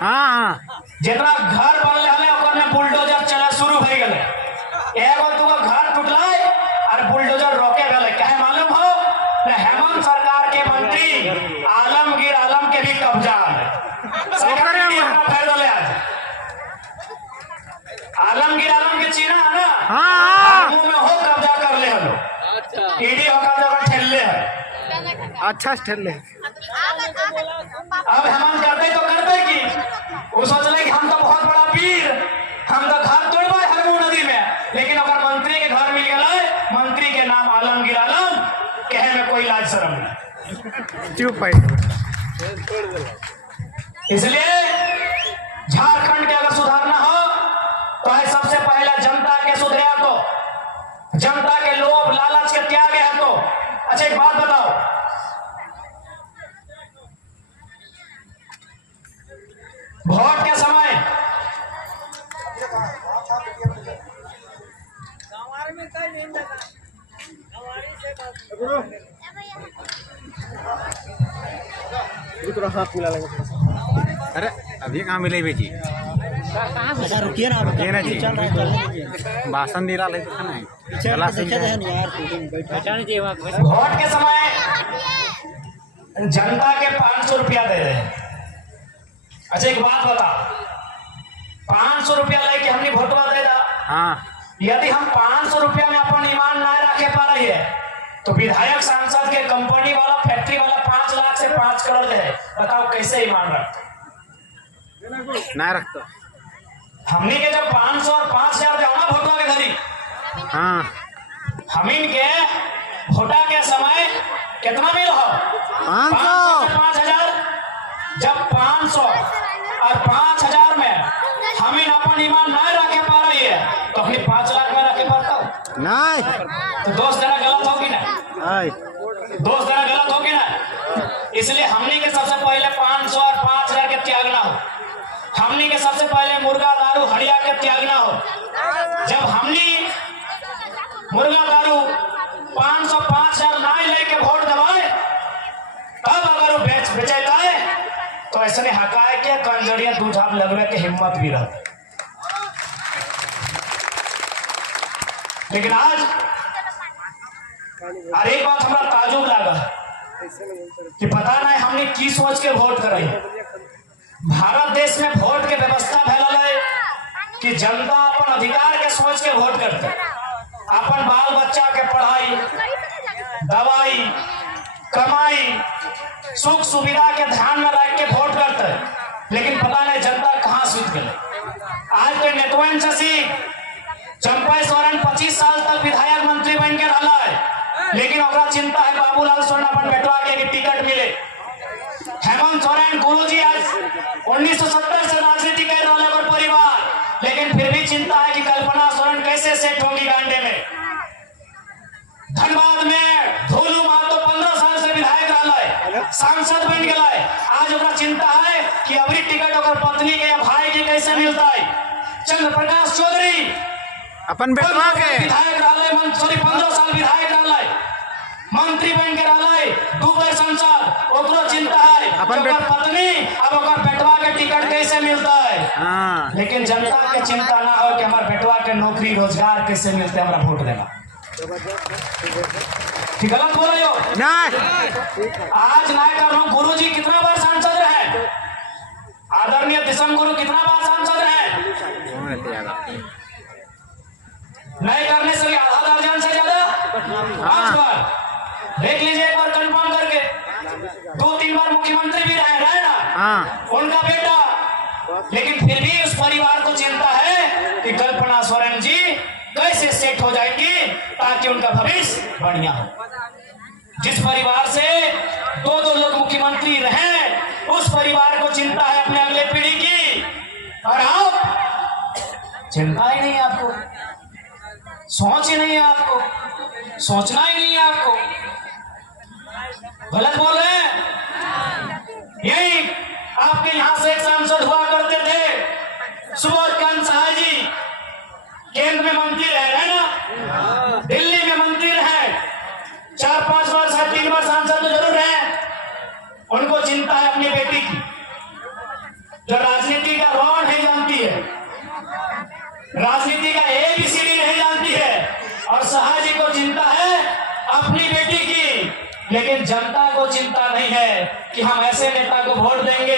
हाँ हाँ जितना घर बनले हले ओकर में बुलडोजर चला शुरू हो गए। एगो दूगो घर टूटले और बुलडोजर रोके गए। कहे मालूम हो हेमंत सरकार के मंत्री आलमगीर आलम के भी कब्जा है। आलमगीर आलम के चीना है ना? हाँ मुंह में हो कब्जा कर ले हम ईडी होकर जगह ठेले है। अच्छा ठहर। अब हेमंत करते तो करते की वो सोच ले कि हम तो बहुत बड़ा वीर, हम तो घर तोड़बे हरमू नदी में। लेकिन अगर मंत्री के घर मिल गए, मंत्री के नाम आलमगीर आलम, कहे में कोई लाज शर्म नहीं। चुप है। इसलिए झारखंड के अगर सुधारना हो तो है सबसे पहले जनता के सुधरे तो जनता के लोभ लालच के त्यागे है तो। अच्छा एक बात बताओ, वोट के समय अरे अभी कहाँ मिले बेची अच्छा रुकिए ना ये ना जी चल रहा है भाषण दे रहा है तो नहीं चला देखे थे यार बैठा वोट के समय जनता के 500 रुपया दे रहे हैं। अच्छा एक बात बता, 500 रुपया लेके हमने वोटवा दे दा, हाँ यदि हम 500 रुपया में अपन ईमान ना रखे पा रही है तो विधायक सांसद के कंपनी वाला फैक्ट्री वाला 5 लाख से 5 करोड़ दे, बताओ कैसे ईमान रखते? ना रखता हमने के जब 500 और 5000 दे ना वोटवा के घरी, हाँ हम इनके वोटा के समय कितना मिल हो 500 से 5000, जब 500 और 5000 में हम इन अपन ईमान ना रखे पा रही है तो अपनी 5 लाख में रखे पाता हूँ, नहीं तो दोस्त तेरा गलत होगी ना, आई दोस्त तेरा गलत होगी ना। इसलिए हमने के सबसे पहले 500 और 5000 के त्यागना हो, हमने के सबसे पहले मुर्गा दारू हड़िया के त्यागना हो। जब हमने मुर्गा दारू 500 5000 ना लेके वोट दबाए, तब अगर वो बेचेता है तो ऐसे हकाए के कंजड़िया दूध आप लगने के हिम्मत भी रहती। लेकिन आज अरे एक बात हमारा ताजुब लगा कि पता नहीं हमने की सोच के वोट कराई। भारत देश में वोट के व्यवस्था फैलल है कि जनता अपन अधिकार के सोच के वोट करते, अपन बाल बच्चा के पढ़ाई दवाई कमाई सुख सुविधा के ध्यान में रख के वोट करते, लेकिन पता नहीं जनता कहाँ सूझ गई। आज के नेतवन शशि चंपा सोरेन 25 साल तक विधायक मंत्री बन के रहा है, लेकिन ओकरा चिंता है बाबूलाल सोरेन अपन बेटवा के टिकट मिले। हेमंत सोरेन गुरुजी आज 1970 से राजनीति कर रहा है और परिवार, लेकिन फिर भी चिंता है कि कल्पना सोरेन कैसे सेट होगी गांडे में। धनबाद में धोलू महतो 15 साल से विधायक रहा है, सांसद बन गया है, आज ओकरा चिंता है कि अभी टिकट ओकर पत्नी के या भाई के कैसे मिलता है। चंद्र प्रकाश चौधरी अपन बेटवा के विधायक रहा है, सॉरी 15 साल विधायक रहा है, मंत्री बन के रहा है, 2 बार सांसद, ओकरो चिंता है अपन कि ओकर पत्नी अब ओकर बेटवा के टिकट कैसे मिलता है। हाँ लेकिन जनता के चिंता ना हो कि हमारे बेटवा के नौकरी रोजगार कैसे मिलते, हमारा वोट देना। ठीक गलत बोल रहे हो? नहीं आज ना कर रहा हूँ, गुरु जी कितना बार सांसद रहे, आदरणीय दिसम गुरु कितना बार सांसद रहे, नहीं करने से भी आधा दर्जन से ज्यादा 5 बार। देख लीजिए एक बार कंफर्म करके, 2-3 बार मुख्यमंत्री भी रहे ना हाँ उनका बेटा, लेकिन फिर भी उस परिवार को चिंता है कि कल्पना सोरेन जी कैसे सेट हो जाएंगी ताकि उनका भविष्य बढ़िया हो। जिस परिवार से 2-2 लोग मुख्यमंत्री रहे, उस परिवार को चिंता है अपने अगले पीढ़ी की, और आप चिंता ही नहीं है, आपको सोच ही नहीं है, आपको सोचना ही नहीं है, आपको गलत बोल रहे हैं। यही आपके यहां से एक सांसद हुआ करते थे सुबोध कांत साहा जी, केंद्र में मंत्री रहे ना, दिल्ली में मंत्री रहे, 4-5 बार शायद 3 बार सांसद तो जरूर रहे। उनको चिंता है अपनी बेटी की, जो राजनीति का रॉ नहीं जानती है, राजनीति का ABCD नहीं जानती है, और साहा जी को चिंता है अपनी बेटी की, लेकिन जनता को चिंता नहीं है कि हम ऐसे नेता को वोट देंगे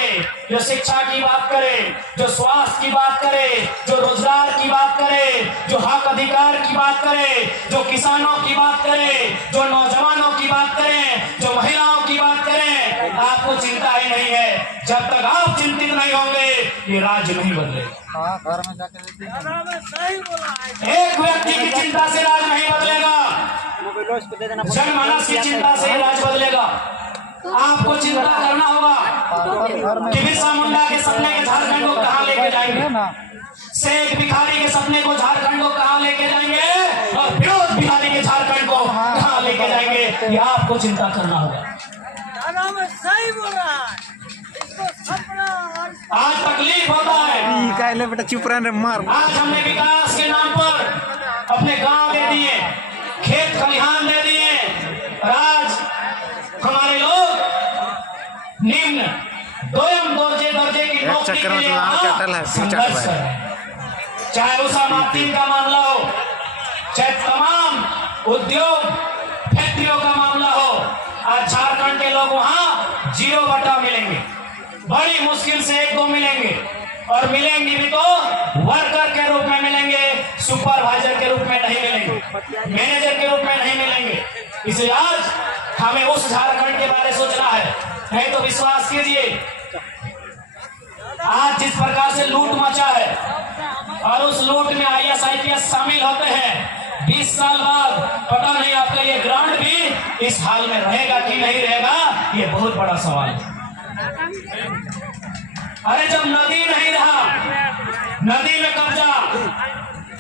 जो शिक्षा की बात करे, जो स्वास्थ्य की बात करे, जो रोजगार की बात करे, जो हक अधिकार की बात करे, जो किसानों की बात करे, जो नौजवानों की बात करे, जो महिलाओं की बात करे। आपको चिंता ही नहीं है। जब तक आप चिंतित नहीं होंगे ये राज्य नहीं बदलेगा। घर में जाके एक व्यक्ति की चिंता से राज नहीं बदलेगा, जनमानस की चिंता से राज बदलेगा। आपको चिंता करना होगा कि बिरसा मुंडा के सपने के झारखंड को कहां लेके जाएंगे, शेख भिखारी के सपने को झारखंड को कहां लेके जाएंगे, और विनोद बिहारी के झारखंड को कहां लेके जाएंगे, ये आपको चिंता करना होगा। सही बोल रहा है, इसको सपना आज तकलीफ होता है, बेटा चुप रहने मार। आज हमने विकास के नाम पर अपने गांव दे दिए, खेत खलिहान दे दिए, टोटल है, संघर्ष है। चाहे उषा मार्टिन का मामला हो, चाहे तमाम उद्योग फैक्ट्रियों का मामला हो, आज झारखंड के लोग वहां 0 बटा मिलेंगे। बड़ी मुश्किल से 1-2 मिलेंगे, और मिलेंगे भी तो वर्कर के रूप में मिलेंगे, सुपरवाइजर के रूप में नहीं मिलेंगे, मैनेजर के रूप में नहीं मिलेंगे। इसलिए आज हमें उस झारखंड के बारे में सोचना है। नहीं तो विश्वास कीजिए, आज जिस प्रकार से लूट मचा है और उस लूट में IAS IPS शामिल होते हैं, 20 साल बाद पता नहीं आपका ये ग्रांट भी इस हाल में रहेगा कि नहीं रहेगा, ये बहुत बड़ा सवाल है। अरे जब नदी नहीं रहा, नदी में कब्जा,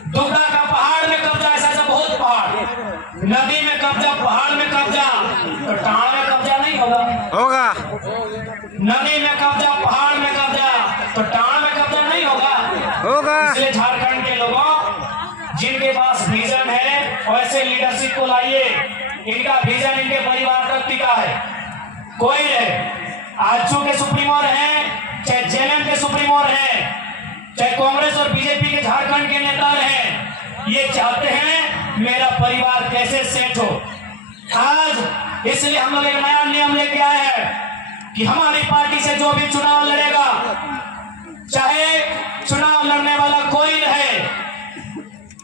दुबला का पहाड़ में कब्जा, ऐसा बहुत पहाड़, नदी में कब्जा, पहाड़ में कब्जा, तो टाण में कब्जा नहीं होगा? नदी में कब्जा, पहाड़ में कब्जा, तो टाण में कब्जा नहीं होगा? इसलिए झारखंड के लोगों, जिनके पास विजन है, वैसे लीडरशिप को लाइए। इनका विजन इनके परिवार तक टिका है। कोई रहे, आजसू के सुप्रीमो रहे, चाहे JNM के सुप्रीमो रहे, चाहे कांग्रेस और बीजेपी के झारखंड के नेता रहे, ये चाहते हैं मेरा परिवार कैसे सेट हो। आज इसलिए हम लोग एक नया नियम लेके आए हैं कि हमारी पार्टी से जो भी चुनाव लड़ेगा, चाहे चुनाव लड़ने वाला कोई रहे,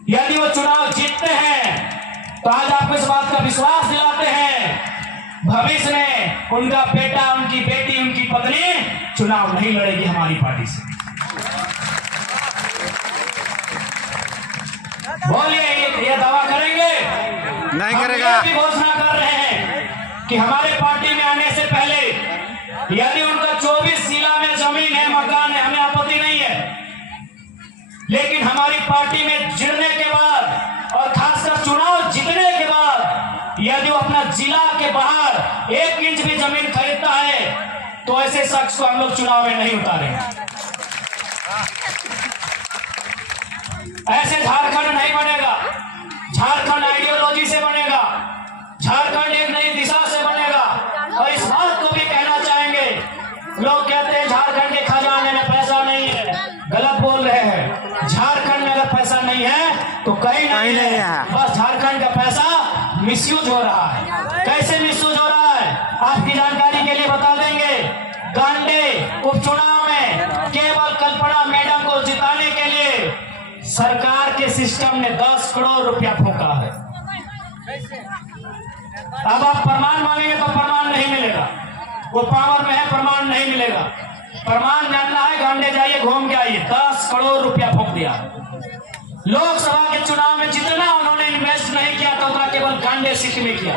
यदि वो चुनाव जीतते हैं तो आज आपको इस बात का विश्वास दिलाते हैं, भविष्य में उनका बेटा, उनकी बेटी, उनकी पत्नी चुनाव नहीं लड़ेगी हमारी पार्टी से। बोलिए, ये दावा करेंगे? नहीं करेगा। हम ये भी घोषणा कर रहे हैं कि हमारे पार्टी में आने से पहले यदि उनका 24 जिला में जमीन है, मकान है, हमें आपत्ति नहीं है, लेकिन हमारी पार्टी में जुड़ने के बाद और खासकर चुनाव जीतने के बाद यदि वो अपना जिला के बाहर 1 इंच भी जमीन खरीदता है तो ऐसे शख्स को हम लोग चुनाव में नहीं उतारेंगे। ऐसे झारखंड नहीं बनेगा। झारखंड आइडियोलॉजी से बनेगा, झारखंड एक नई दिशा से बनेगा। और इस बात को भी कहना चाहेंगे, लोग कहते हैं झारखंड के खजाने में पैसा नहीं है, गलत बोल रहे हैं। झारखंड में अगर पैसा नहीं है तो कहीं नहीं है, बस झारखंड का पैसा मिसयूज हो रहा है। कैसे मिसयूज हो रहा है आपकी जानकारी के लिए बता देंगे। गांडे उपचुनाव में केवल कल्पना मैडम को जिताने के लिए सरकार के सिस्टम ने 10 करोड़ रुपया फूंका है। अब आप प्रमाण मांगेंगे तो प्रमाण नहीं मिलेगा, वो पावर में है, प्रमाण नहीं मिलेगा। प्रमाण जानना है, गांडे जाइए, घूम के आइए, 10 करोड़ रुपया फूंक दिया। लोकसभा के चुनाव में जितना उन्होंने इन्वेस्ट नहीं किया था उतना केवल गांडे सिटी में किया।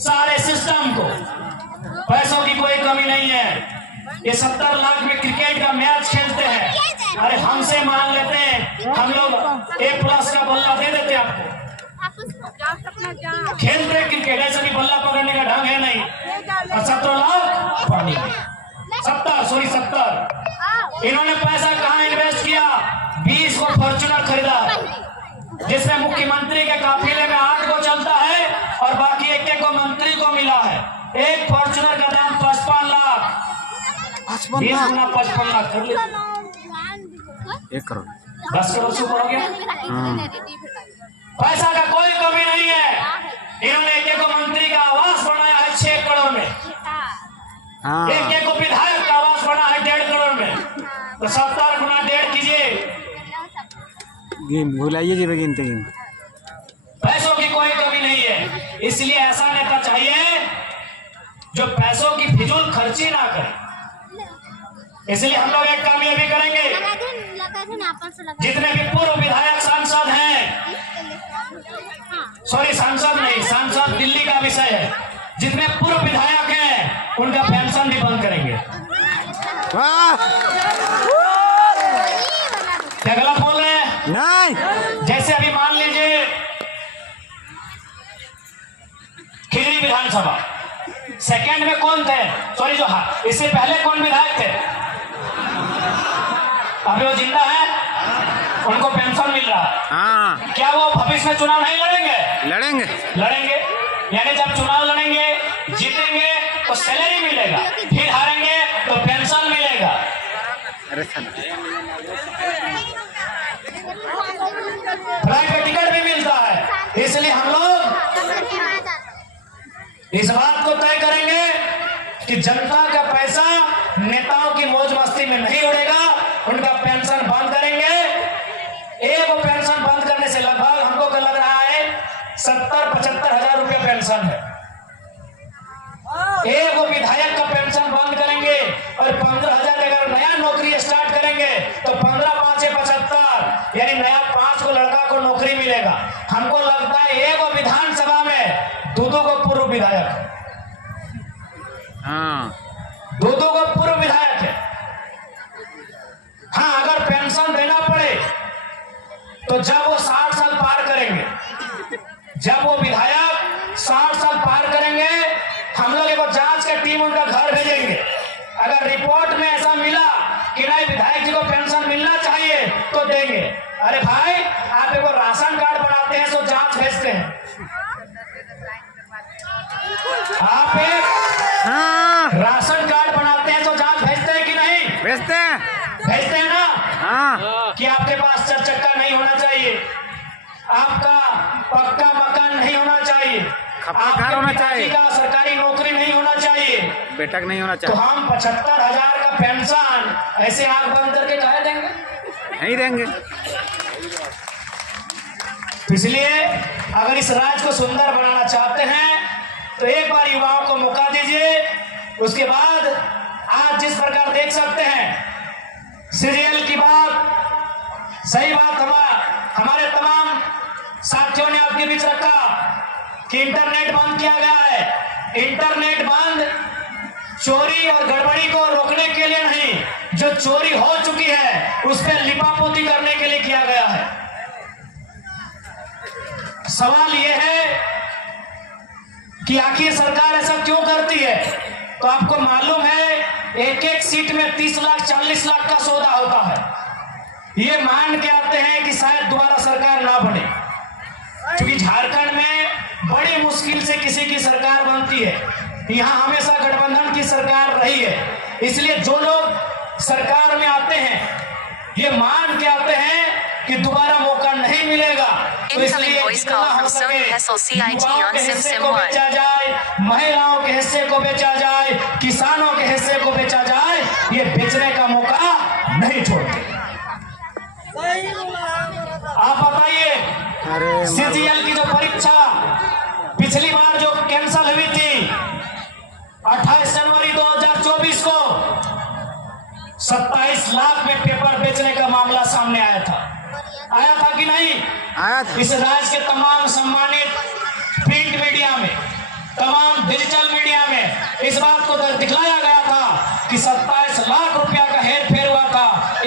सारे सिस्टम को पैसों की कोई कमी नहीं है। ये 70 लाख में क्रिकेट का मैच खेलते हैं, अरे हमसे मांग लेते हैं, हम लोग A+ का बल्ला दे देते आपको। खेलते क्रिकेट, ऐसा भी बल्ला पकड़ने का ढंग है नहीं। और 17 लाख पानी में, 70 इन्होंने पैसा कहाँ इन्वेस्ट किया? 20 को फॉर्च्यूनर खरीदा, जिसमें मुख्यमंत्री के काफिले में 8 को चलता है और बाकी 1 को मंत्री को मिला है। एक फॉर्च्यूनर का दाम 55 लाख, 20 गुना 55 लाख कर लिया, 1 करोड़, 10 करोड़ से ऊपर हो गया। पैसा का कोई कमी नहीं है। इन्होंने 1 को मंत्री का आवास बनाया है 6 करोड़ में, 1 को विधायक का आवास बना है 1.5 करोड़ में, तो 70 गुना 1.5 कीजिए। भुलाइए जी, गिनते गिनते पैसों की कोई कमी नहीं है। इसलिए ऐसा नेता चाहिए जो पैसों की फिजूल खर्ची ना करे। इसलिए हम लोग एक काम ये भी करेंगे, जितने भी पूर्व विधायक सांसद हैं, सांसद नहीं, सांसद दिल्ली का विषय है, जितने पूर्व विधायक हैं उनका पेंशन भी बंद करेंगे। क्या गलत बोल रहे हैं? नहीं। जैसे अभी मान लीजिए खिजरी विधानसभा, सेकंड में कौन थे? सॉरी, जो इससे पहले कौन विधायक थे? अभी वो जिंदा है, उनको पेंशन मिल रहा है। हाँ, क्या वो भविष्य में चुनाव नहीं लड़ेंगे? लड़ेंगे। यानी जब चुनाव लड़ेंगे, जीतेंगे तो सैलरी मिलेगा, फिर हारेंगे तो पेंशन मिलेगा। अरे सन फ्लाइट का टिकट भी मिलता है। इसलिए हम लोग इस बात को तय करेंगे कि जनता का पैसा नेताओं की मौज मस्ती में नहीं उड़ेगा, उनका पेंशन बंद करेंगे। एक पेंशन बंद करने से लगभग हमको तो लग रहा है 70-75 हजार रुपया पेंशन है। एक विधायक का पेंशन बंद करेंगे और 15,000 अगर नया नौकरी स्टार्ट करेंगे तो 15-5-75 यानी नया 5 को लड़का को नौकरी मिलेगा। हमको लगता है एक विधानसभा में दो को पूर्व विधायक है, दो को पूर्व विधायक है। हाँ, अगर पेंशन देना पड़े तो जब वो 60 साल पार करेंगे, जब वो विधायक 60 साल पार करेंगे, हम लोग एक जांच का टीम उनका घर भेजेंगे। अगर रिपोर्ट में ऐसा मिला कि नहीं विधायक जी को पेंशन मिलना चाहिए तो देंगे। अरे भाई, आप एक राशन कार्ड बनाते हैं तो जांच भेजते हैं, आप एक राशन कार्ड बनाते हैं तो जांच भेजते हैं कि नहीं? भेजते हैं ना? हाँ। कि आपके पास 4 चक्का नहीं होना चाहिए, आपका पक्का मकान नहीं होना चाहिए, घर होना चाहिए, का सरकारी नौकरी नहीं होना चाहिए, बेटा नहीं होना तो चाहिए। हम 75,000 का पेंशन ऐसे आंख बंद करके कहे देंगे? नहीं देंगे। तो इसलिए अगर इस राज्य को सुंदर बनाना चाहते हैं तो एक बार युवाओं को मौका दीजिए। उसके बाद आज जिस प्रकार देख सकते हैं सीरियल की बात, सही बात हमारे तमाम साथियों ने आपके बीच रखा कि इंटरनेट बंद किया गया है। इंटरनेट बंद चोरी और गड़बड़ी को रोकने के लिए नहीं, जो चोरी हो चुकी है उस पर लिपापोती करने के लिए किया गया है। सवाल यह है कि आखिर सरकार ऐसा क्यों करती है? तो आपको मालूम है एक एक सीट में 30 लाख 40 लाख का सौदा होता है। ये मान के आते हैं कि शायद दोबारा सरकार ना बने, क्योंकि झारखंड में बड़ी मुश्किल से किसी की सरकार बनती है। यहाँ हमेशा गठबंधन की सरकार रही है। इसलिए जो लोग सरकार में आते हैं ये मान के आते हैं कि दोबारा मौका नहीं मिलेगा। तो इसलिए युवाओं के हिस्से को बेचा जाए, महिलाओं के हिस्से को बेचा जाए, किसानों के हिस्से को बेचा जाए, ये बेचने का मौका नहीं छोड़ते। आप बताइए, सीजीएल की जो परीक्षा पिछली बार जो कैंसिल हुई थी 28 जनवरी 2024 को 27 लाख में पेपर बेचने का मामला सामने आया था कि नहीं? आया था। इस राज्य के तमाम सम्मानित प्रिंट मीडिया में, तमाम डिजिटल मीडिया में इस बात को दिखलाया गया था कि 27 लाख रुपया का हेर फेर हुआ था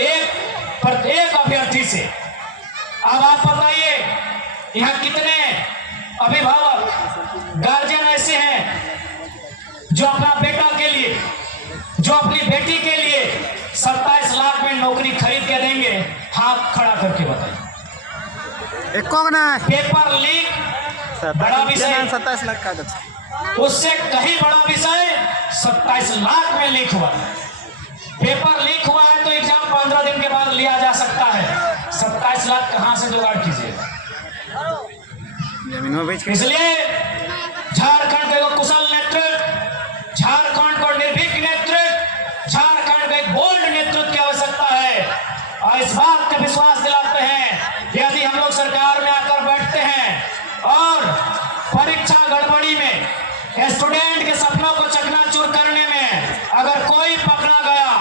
एक अभ्यर्थी से। अब आप बताइए यहाँ कितने अभिभावक गार्जियन ऐसे हैं जो अपना बेटा के लिए, जो अपनी बेटी के लिए 27 लाख में नौकरी खरीद के देंगे? हाथ खड़ा करके बताइए। पेपर लीक बड़ा विषय, 27 लाख का, उससे कहीं बड़ा विषय 27 लाख में लीक हुआ। पेपर लीक हुआ है तो एग्जाम 15 दिन के बाद लिया जा सकता है, 27 लाख कहां से जुगाड़ कीजिएगा? जमीन में बेच के। इसलिए झारखंड का कुशल नेतृत्व, झारखंड को निर्भीक नेतृत्व, झारखंड का एक बोल्ड नेतृत्व की आवश्यकता है। और इस बात का विश्वास दिलाते हैं यदि हम लोग सरकार में आकर बैठते हैं और परीक्षा गड़बड़ी में, स्टूडेंट के सपनों को चकनाचूर करने में अगर कोई पकड़ा गया,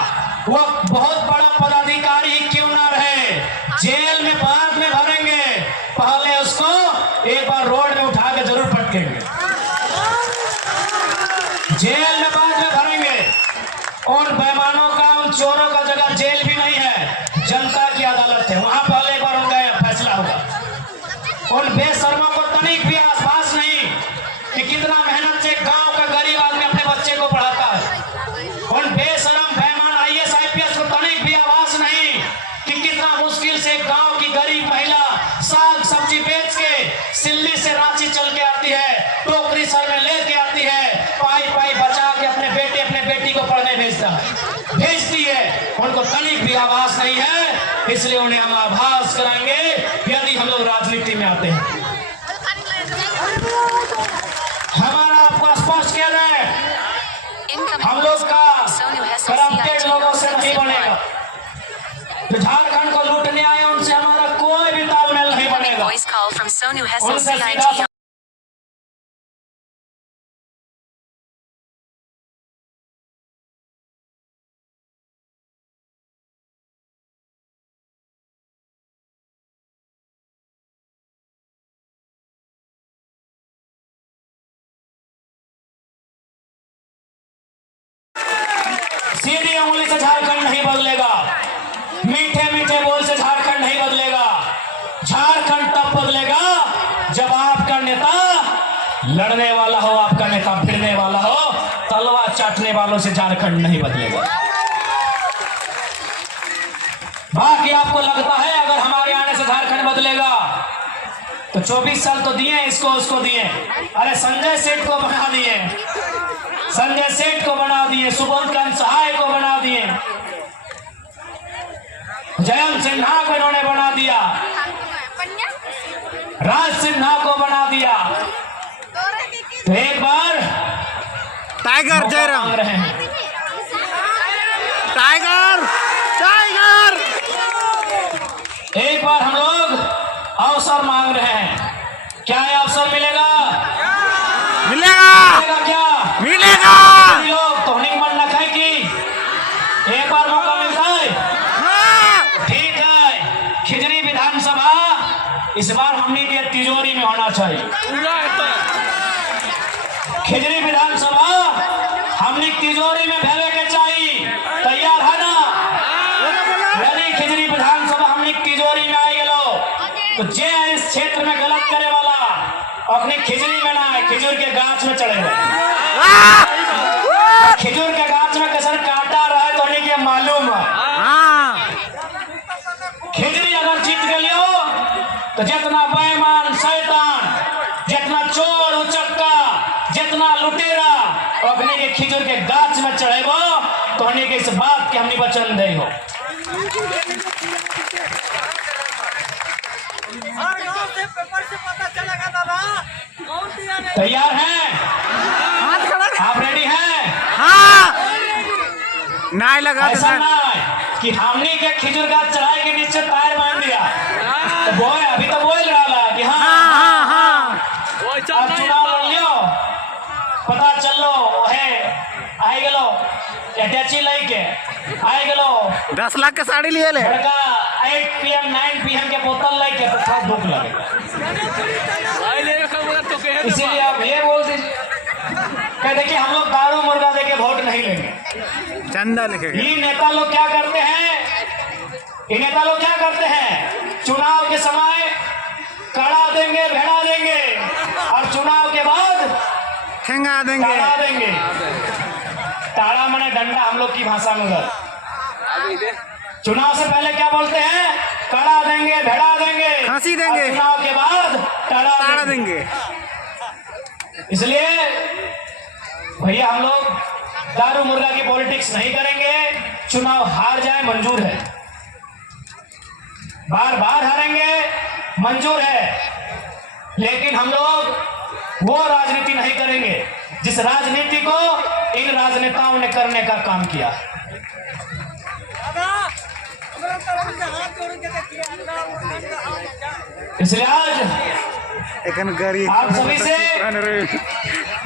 वो बहुत बड़ा पदाधिकारी ही क्यों ना रहे, जेल में बाद में भरेंगे, पहले उसको एक बार रोड में उठा के जरूर पटकेंगे, जेल में बाद में भरेंगे। उन बेईमानों का, उन चोरों का जगह जेल भी नहीं है, जनता की अदालत है, वहां पहले एक बार उनका फैसला होगा। उन बेशर्मों को तनिक भी आभास नहीं कि कितना मेहनत से गांव का गरीब आदमी अपने बच्चे को पढ़ाता है। उन बेशरम बेईमान IAS IPS को तनिक भी आभास नहीं कि कितना मुश्किल से गांव की गरीब महिला साग सब्जी बेच के सिल्ली से रांची चल के आती है, टोकरी सर में लेके आती है, पाई बचा के अपने बेटी को पढ़ने भेजती है। उनको तनिक भी इसलिए उन्हें हम आभास कराएंगे यदि हम लोग राजनीति में आते हैं। हमारा आपको स्पष्ट किया जाए, हम लोग का करप्टेड लोगों से नहीं बनेगा। जो झारखंड को लूटने आए उनसे हमारा कोई भी तालमेल नहीं बनेगा। उनसे सीधा सीधी उंगली से झारखंड नहीं बदलेगा, मीठे मीठे बोल से झारखंड नहीं बदलेगा। झारखंड तब बदलेगा जब आपका नेता लड़ने वाला हो, आपका नेता भिड़ने वाला हो। तलवार चाटने वालों से झारखंड नहीं बदलेगा। बाकी आपको लगता है अगर हमारे आने से झारखंड बदलेगा तो 24 साल तो दिए, इसको उसको दिए। अरे संजय सेठ को बना दिए, संजय सेठ को बना दिए, सुबोध कांत सहाय को बना दिए, जयंत सिन्हा को इन्होंने बना दिया, राज सिन्हा को बना दिया। तो एक बार टाइगर जयराम मांग रहे हैं, टाइगर टाइगर एक बार हम लोग अवसर मांग रहे हैं। क्या ये अवसर मिलेगा? मिलेगा मिलेगा क्या? मिलेगा। लोग तो नहीं मन रखा है कि एक बार मौका मिलता है। हाँ। ठीक है, खिजरी विधानसभा इस बार हमने के तिजोरी में होना चाहिए। खिजरी विधानसभा हमने तिजोरी में भेजे के चाहिए। तैयार है ना? यदि खिजरी विधानसभा हमने तिजोरी में आई गलो तो जे इस क्षेत्र में गलत करे वाला अपनी खिजरी में ना है, खिजूर के गाछ में चढ़ेगा। खिजूर के गाछ में कसर काटा रहा है तो उन्हीं के मालूम है। खिजरी अगर जीत गलियो तो जितना बेईमान शैतान, जितना चोर उचक्का, जितना लुटेरा अपने के खिजूर के गाछ में चढ़ेगो तो उन्हीं के इस बात के हमने वचन दे हो। हर गांव से पेपर से पता चलेगा दादा कौन दिया नहीं। तैयार हैं? आप रेडी हैं? हाँ। नहीं लगा ऐसा ना कि हमने के खिजूर गाछ चढ़ाई के नीचे टायर बांध दिया तो बोए अभी तो बोल रहा कि हाँ हाँ हाँ अब चुनाव लड़ लियो, पता चलो है आई गलो अटैची लेके आई गलो 10 लाख के साड़ी लिए ले। लड़का 8 PM 9 PM के बोतल लेके तो थोड़ा दुख लगेगा। इसीलिए आप ये बोल दीजिए कह देखिए हम लोग दारू मुर्गा देके वोट नहीं लेंगे। चंदा लिखेगा। ये नेता लोग क्या करते हैं, ये नेता लोग क्या करते हैं, चुनाव के समय कड़ा देंगे, भेड़ा देंगे और चुनाव के बाद ठेंगा देंगे। ताड़ा देंगे। ताड़ा माने डंडा हम लोग की भाषा में उधर। चुनाव से पहले क्या बोलते हैं, कड़ा देंगे, भेड़ा देंगे, फांसी देंगे। और चुनाव के बाद ताड़ा ताड़ा देंगे। इसलिए भैया हम लोग दारू मुर्गा की पॉलिटिक्स नहीं करेंगे। चुनाव हार जाए मंजूर है, बार बार हारेंगे मंजूर है, लेकिन हम लोग वो राजनीति नहीं करेंगे जिस राजनीति को इन राजनेताओं ने करने का काम किया। दादा हमारा तरफ से हाथ जोड़ के देखिए। इसलिए आज आप सभी से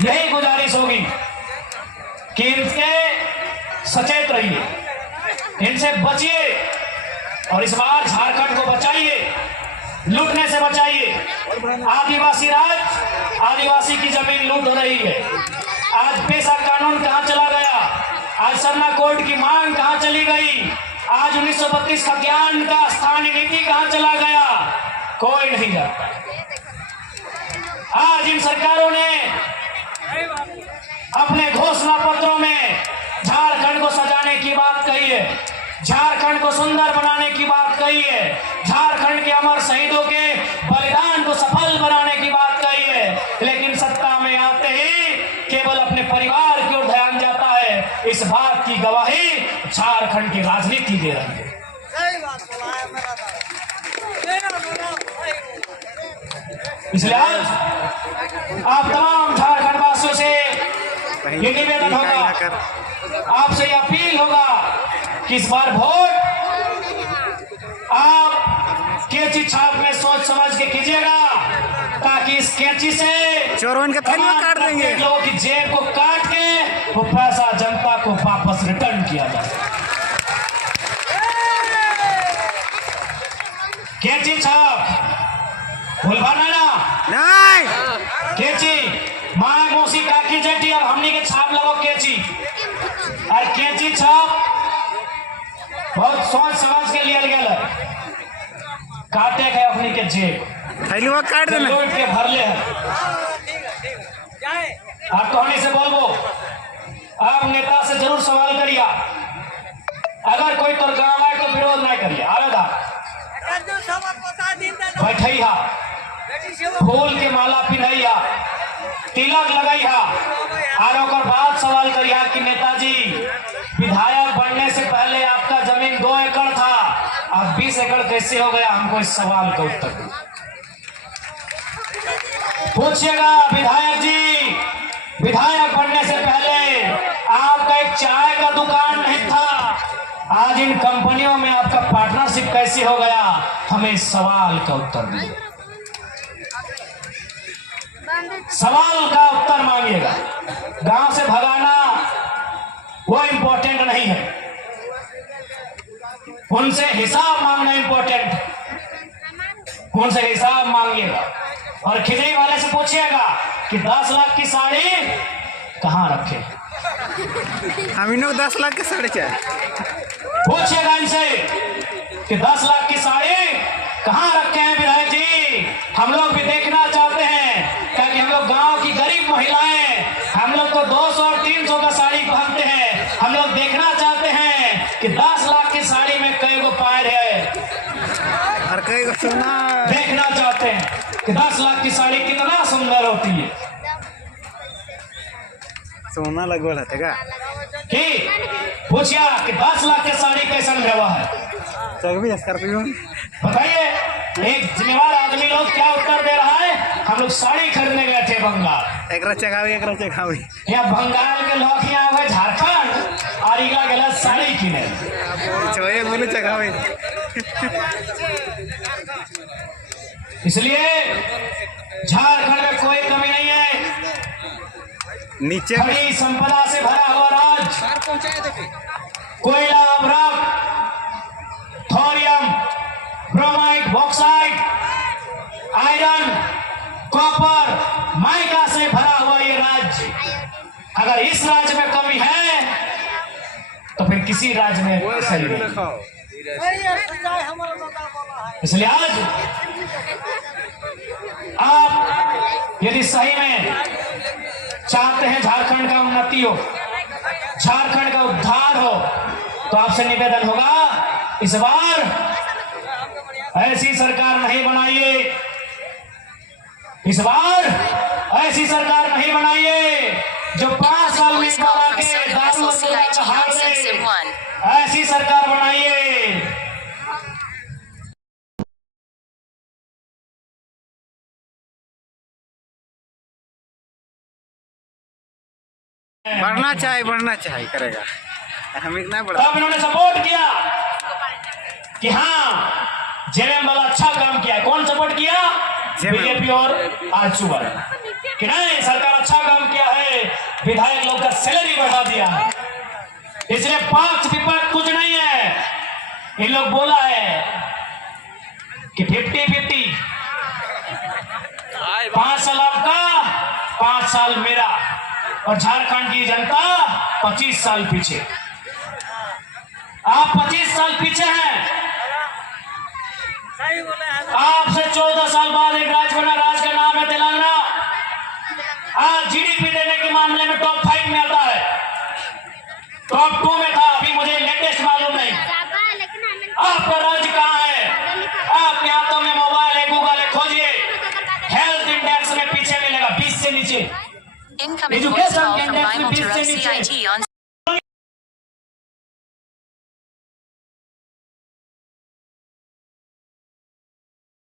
यही गुजारिश होगी कि इनसे सचेत रहिए, इनसे बचिए और इस बार झारखंड को बचाइए, लूटने से बचाइए। आदिवासी राज, आदिवासी की जमीन लूट हो रही है। आज पेशा कानून कहां चला गया, आज सरना कोर्ट की मांग कहां चली गई, आज 1932 का ज्ञान का स्थानीय नीति कहां चला गया, कोई नहीं जानता। आज इन सरकारों ने अपने घोषणा पत्रों में झारखंड को सजाने की बात कही है, झारखंड को सुंदर बनाने की बात कही है, झारखंड के अमर शहीदों के बलिदान को सफल बनाने की बात कही है, लेकिन सत्ता में आते ही केवल अपने परिवार की ओर ध्यान जाता है। इस बात की गवाही झारखंड की राजनीति दे रही है। सही बात बोला है मेरा दादा। ये ना बोला सही बोला। इसलिए आज आप तमाम झारखंड वासियों से ये निवेदन होगा, आपसे ये अपील होगा कि इस बार वोट आप कैंची छाप में सोच समझ के कीजिएगा, ताकि इस कैंची से चोरवन का थैलियाँ काट देंगे। लोगों की जेब को काट के वो पैसा जनता को वापस रिटर्न किया जाए। कैंची छाप भूलवाना ना, नहीं कैंची माँ मौसी काकी जेठी और हमनी के छाप लगाओ कैंची, और कैंची छाप बहुत सोच समझ के लिया गया है। काटे गए अपनी के जेब थैलियाँ काट देना। लूट के भर ले है। जाए आप कहानी से बोलबो, आप नेता से जरूर सवाल करिए, अगर कोई तो गाँव आए तो विरोध नहीं करिए, आवेगा जो सामान बता दिन देना बैठैया, बेटी से फूल के माला पिन्हैया, तिलक लगैया, और ओकर बाद सवाल करिए कि नेताजी विधायक बनने से पहले आपका जमीन 2 एकड़ था, अब 20 एकड़ कैसे हो गया? हमको इस सवाल का उत्तर दो। पूछिएगा विधायक जी, विधायक बनने से पहले आपका एक चाय का दुकान नहीं था, आज इन कंपनियों में आपका पार्टनरशिप कैसे हो गया? हमें इस सवाल का उत्तर दीजिए। सवाल का उत्तर मांगिएगा। गांव से भगाना वो इंपॉर्टेंट नहीं है, उनसे हिसाब मांगना इंपॉर्टेंट। उनसे हिसाब मांगिएगा और खिचड़ी वाले से पूछिएगा कि 10 लाख की साड़ी कहाँ रखे। हम इन 10 लाख के साढ़े चार पूछिएगा इनसे कि 10 लाख की साड़ी कहाँ रखे हैं विधायक जी, हम लोग भी देखना चाहते हैं, क्योंकि हम लोग गांव की गरीब महिलाएं, हम लोग तो 200 और 300 का साड़ी पहनते हैं, हम लोग देखना चाहते हैं कि 10 लाख की साड़ी में कई गो पैर है, और कई को सोना देखना चाहते हैं कि 10 लाख की साड़ी कितना सुंदर होती है। सोना लगवा रहता का कि पूछिया कि 10 लाख की साड़ी कैसा व्यवहार है, चल स्कॉर्पियो बताइए। एक जिम्मेवार आदमी लोग क्या उत्तर दे रहा है? हम लोग साड़ी खरीदने गए थे बंगाल। एक चखावी या बंगाल के लोग यहाँ हुए झारखंड और इला गलत साड़ी किने। छोए बोले चखावी। इसलिए झारखंड में कोई कमी नहीं है, नीचे खड़ी संपदा से भरा हुआ राज्य, कोयला, अभ्रक, thorium, bromide, bauxite, iron, copper, mica से भरा हुआ ये राज्य। अगर इस राज्य में कमी है तो फिर किसी राज्य में सही नहीं। सही है, सच्चाई हमारा दादा बोला है। इसलिए आज आप यदि सही में चाहते हैं झारखंड का उन्नति हो, झारखंड का उद्धार हो, तो आपसे निवेदन होगा इस बार ऐसी सरकार नहीं बनाइए, इस बार ऐसी सरकार नहीं बनाइए जो 5 साल में बना के दारू और जुआ का हार दे। ऐसी सरकार बनाइए बढ़ना चाहिए करेगा हम इतना बढ़ा। तब इन्होंने सपोर्ट किया कि हाँ जेएम वाला अच्छा काम किया है। कौन सपोर्ट किया? बीजेपी और आजसू वाला कि नहीं सरकार अच्छा काम किया है, विधायक लोग का सैलरी बढ़ा दिया है। इसलिए पक्ष विपक्ष कुछ नहीं है, इन लोग बोला है कि 50-50, 5 साल आपका 5 साल मेरा, और झारखंड की जनता 25 साल पीछे। आप 25 साल पीछे हैं, सही बोले हैं। आपसे 14 साल बाद एक राज्य बना, राज्य का नाम है तेलंगाना। आज जीडीपी देने के मामले में टॉप 5 में आता है, टॉप 2 में था, अभी मुझे लेटेस्ट मालूम नहीं। आपका राज्य कहाँ है? आपके हाथों में मोबाइल है, गूगल है, खोजिए, हेल्थ इंडेक्स में पीछे मिलेगा 20 से नीचे, Incoming voice call from Vimal to CIT on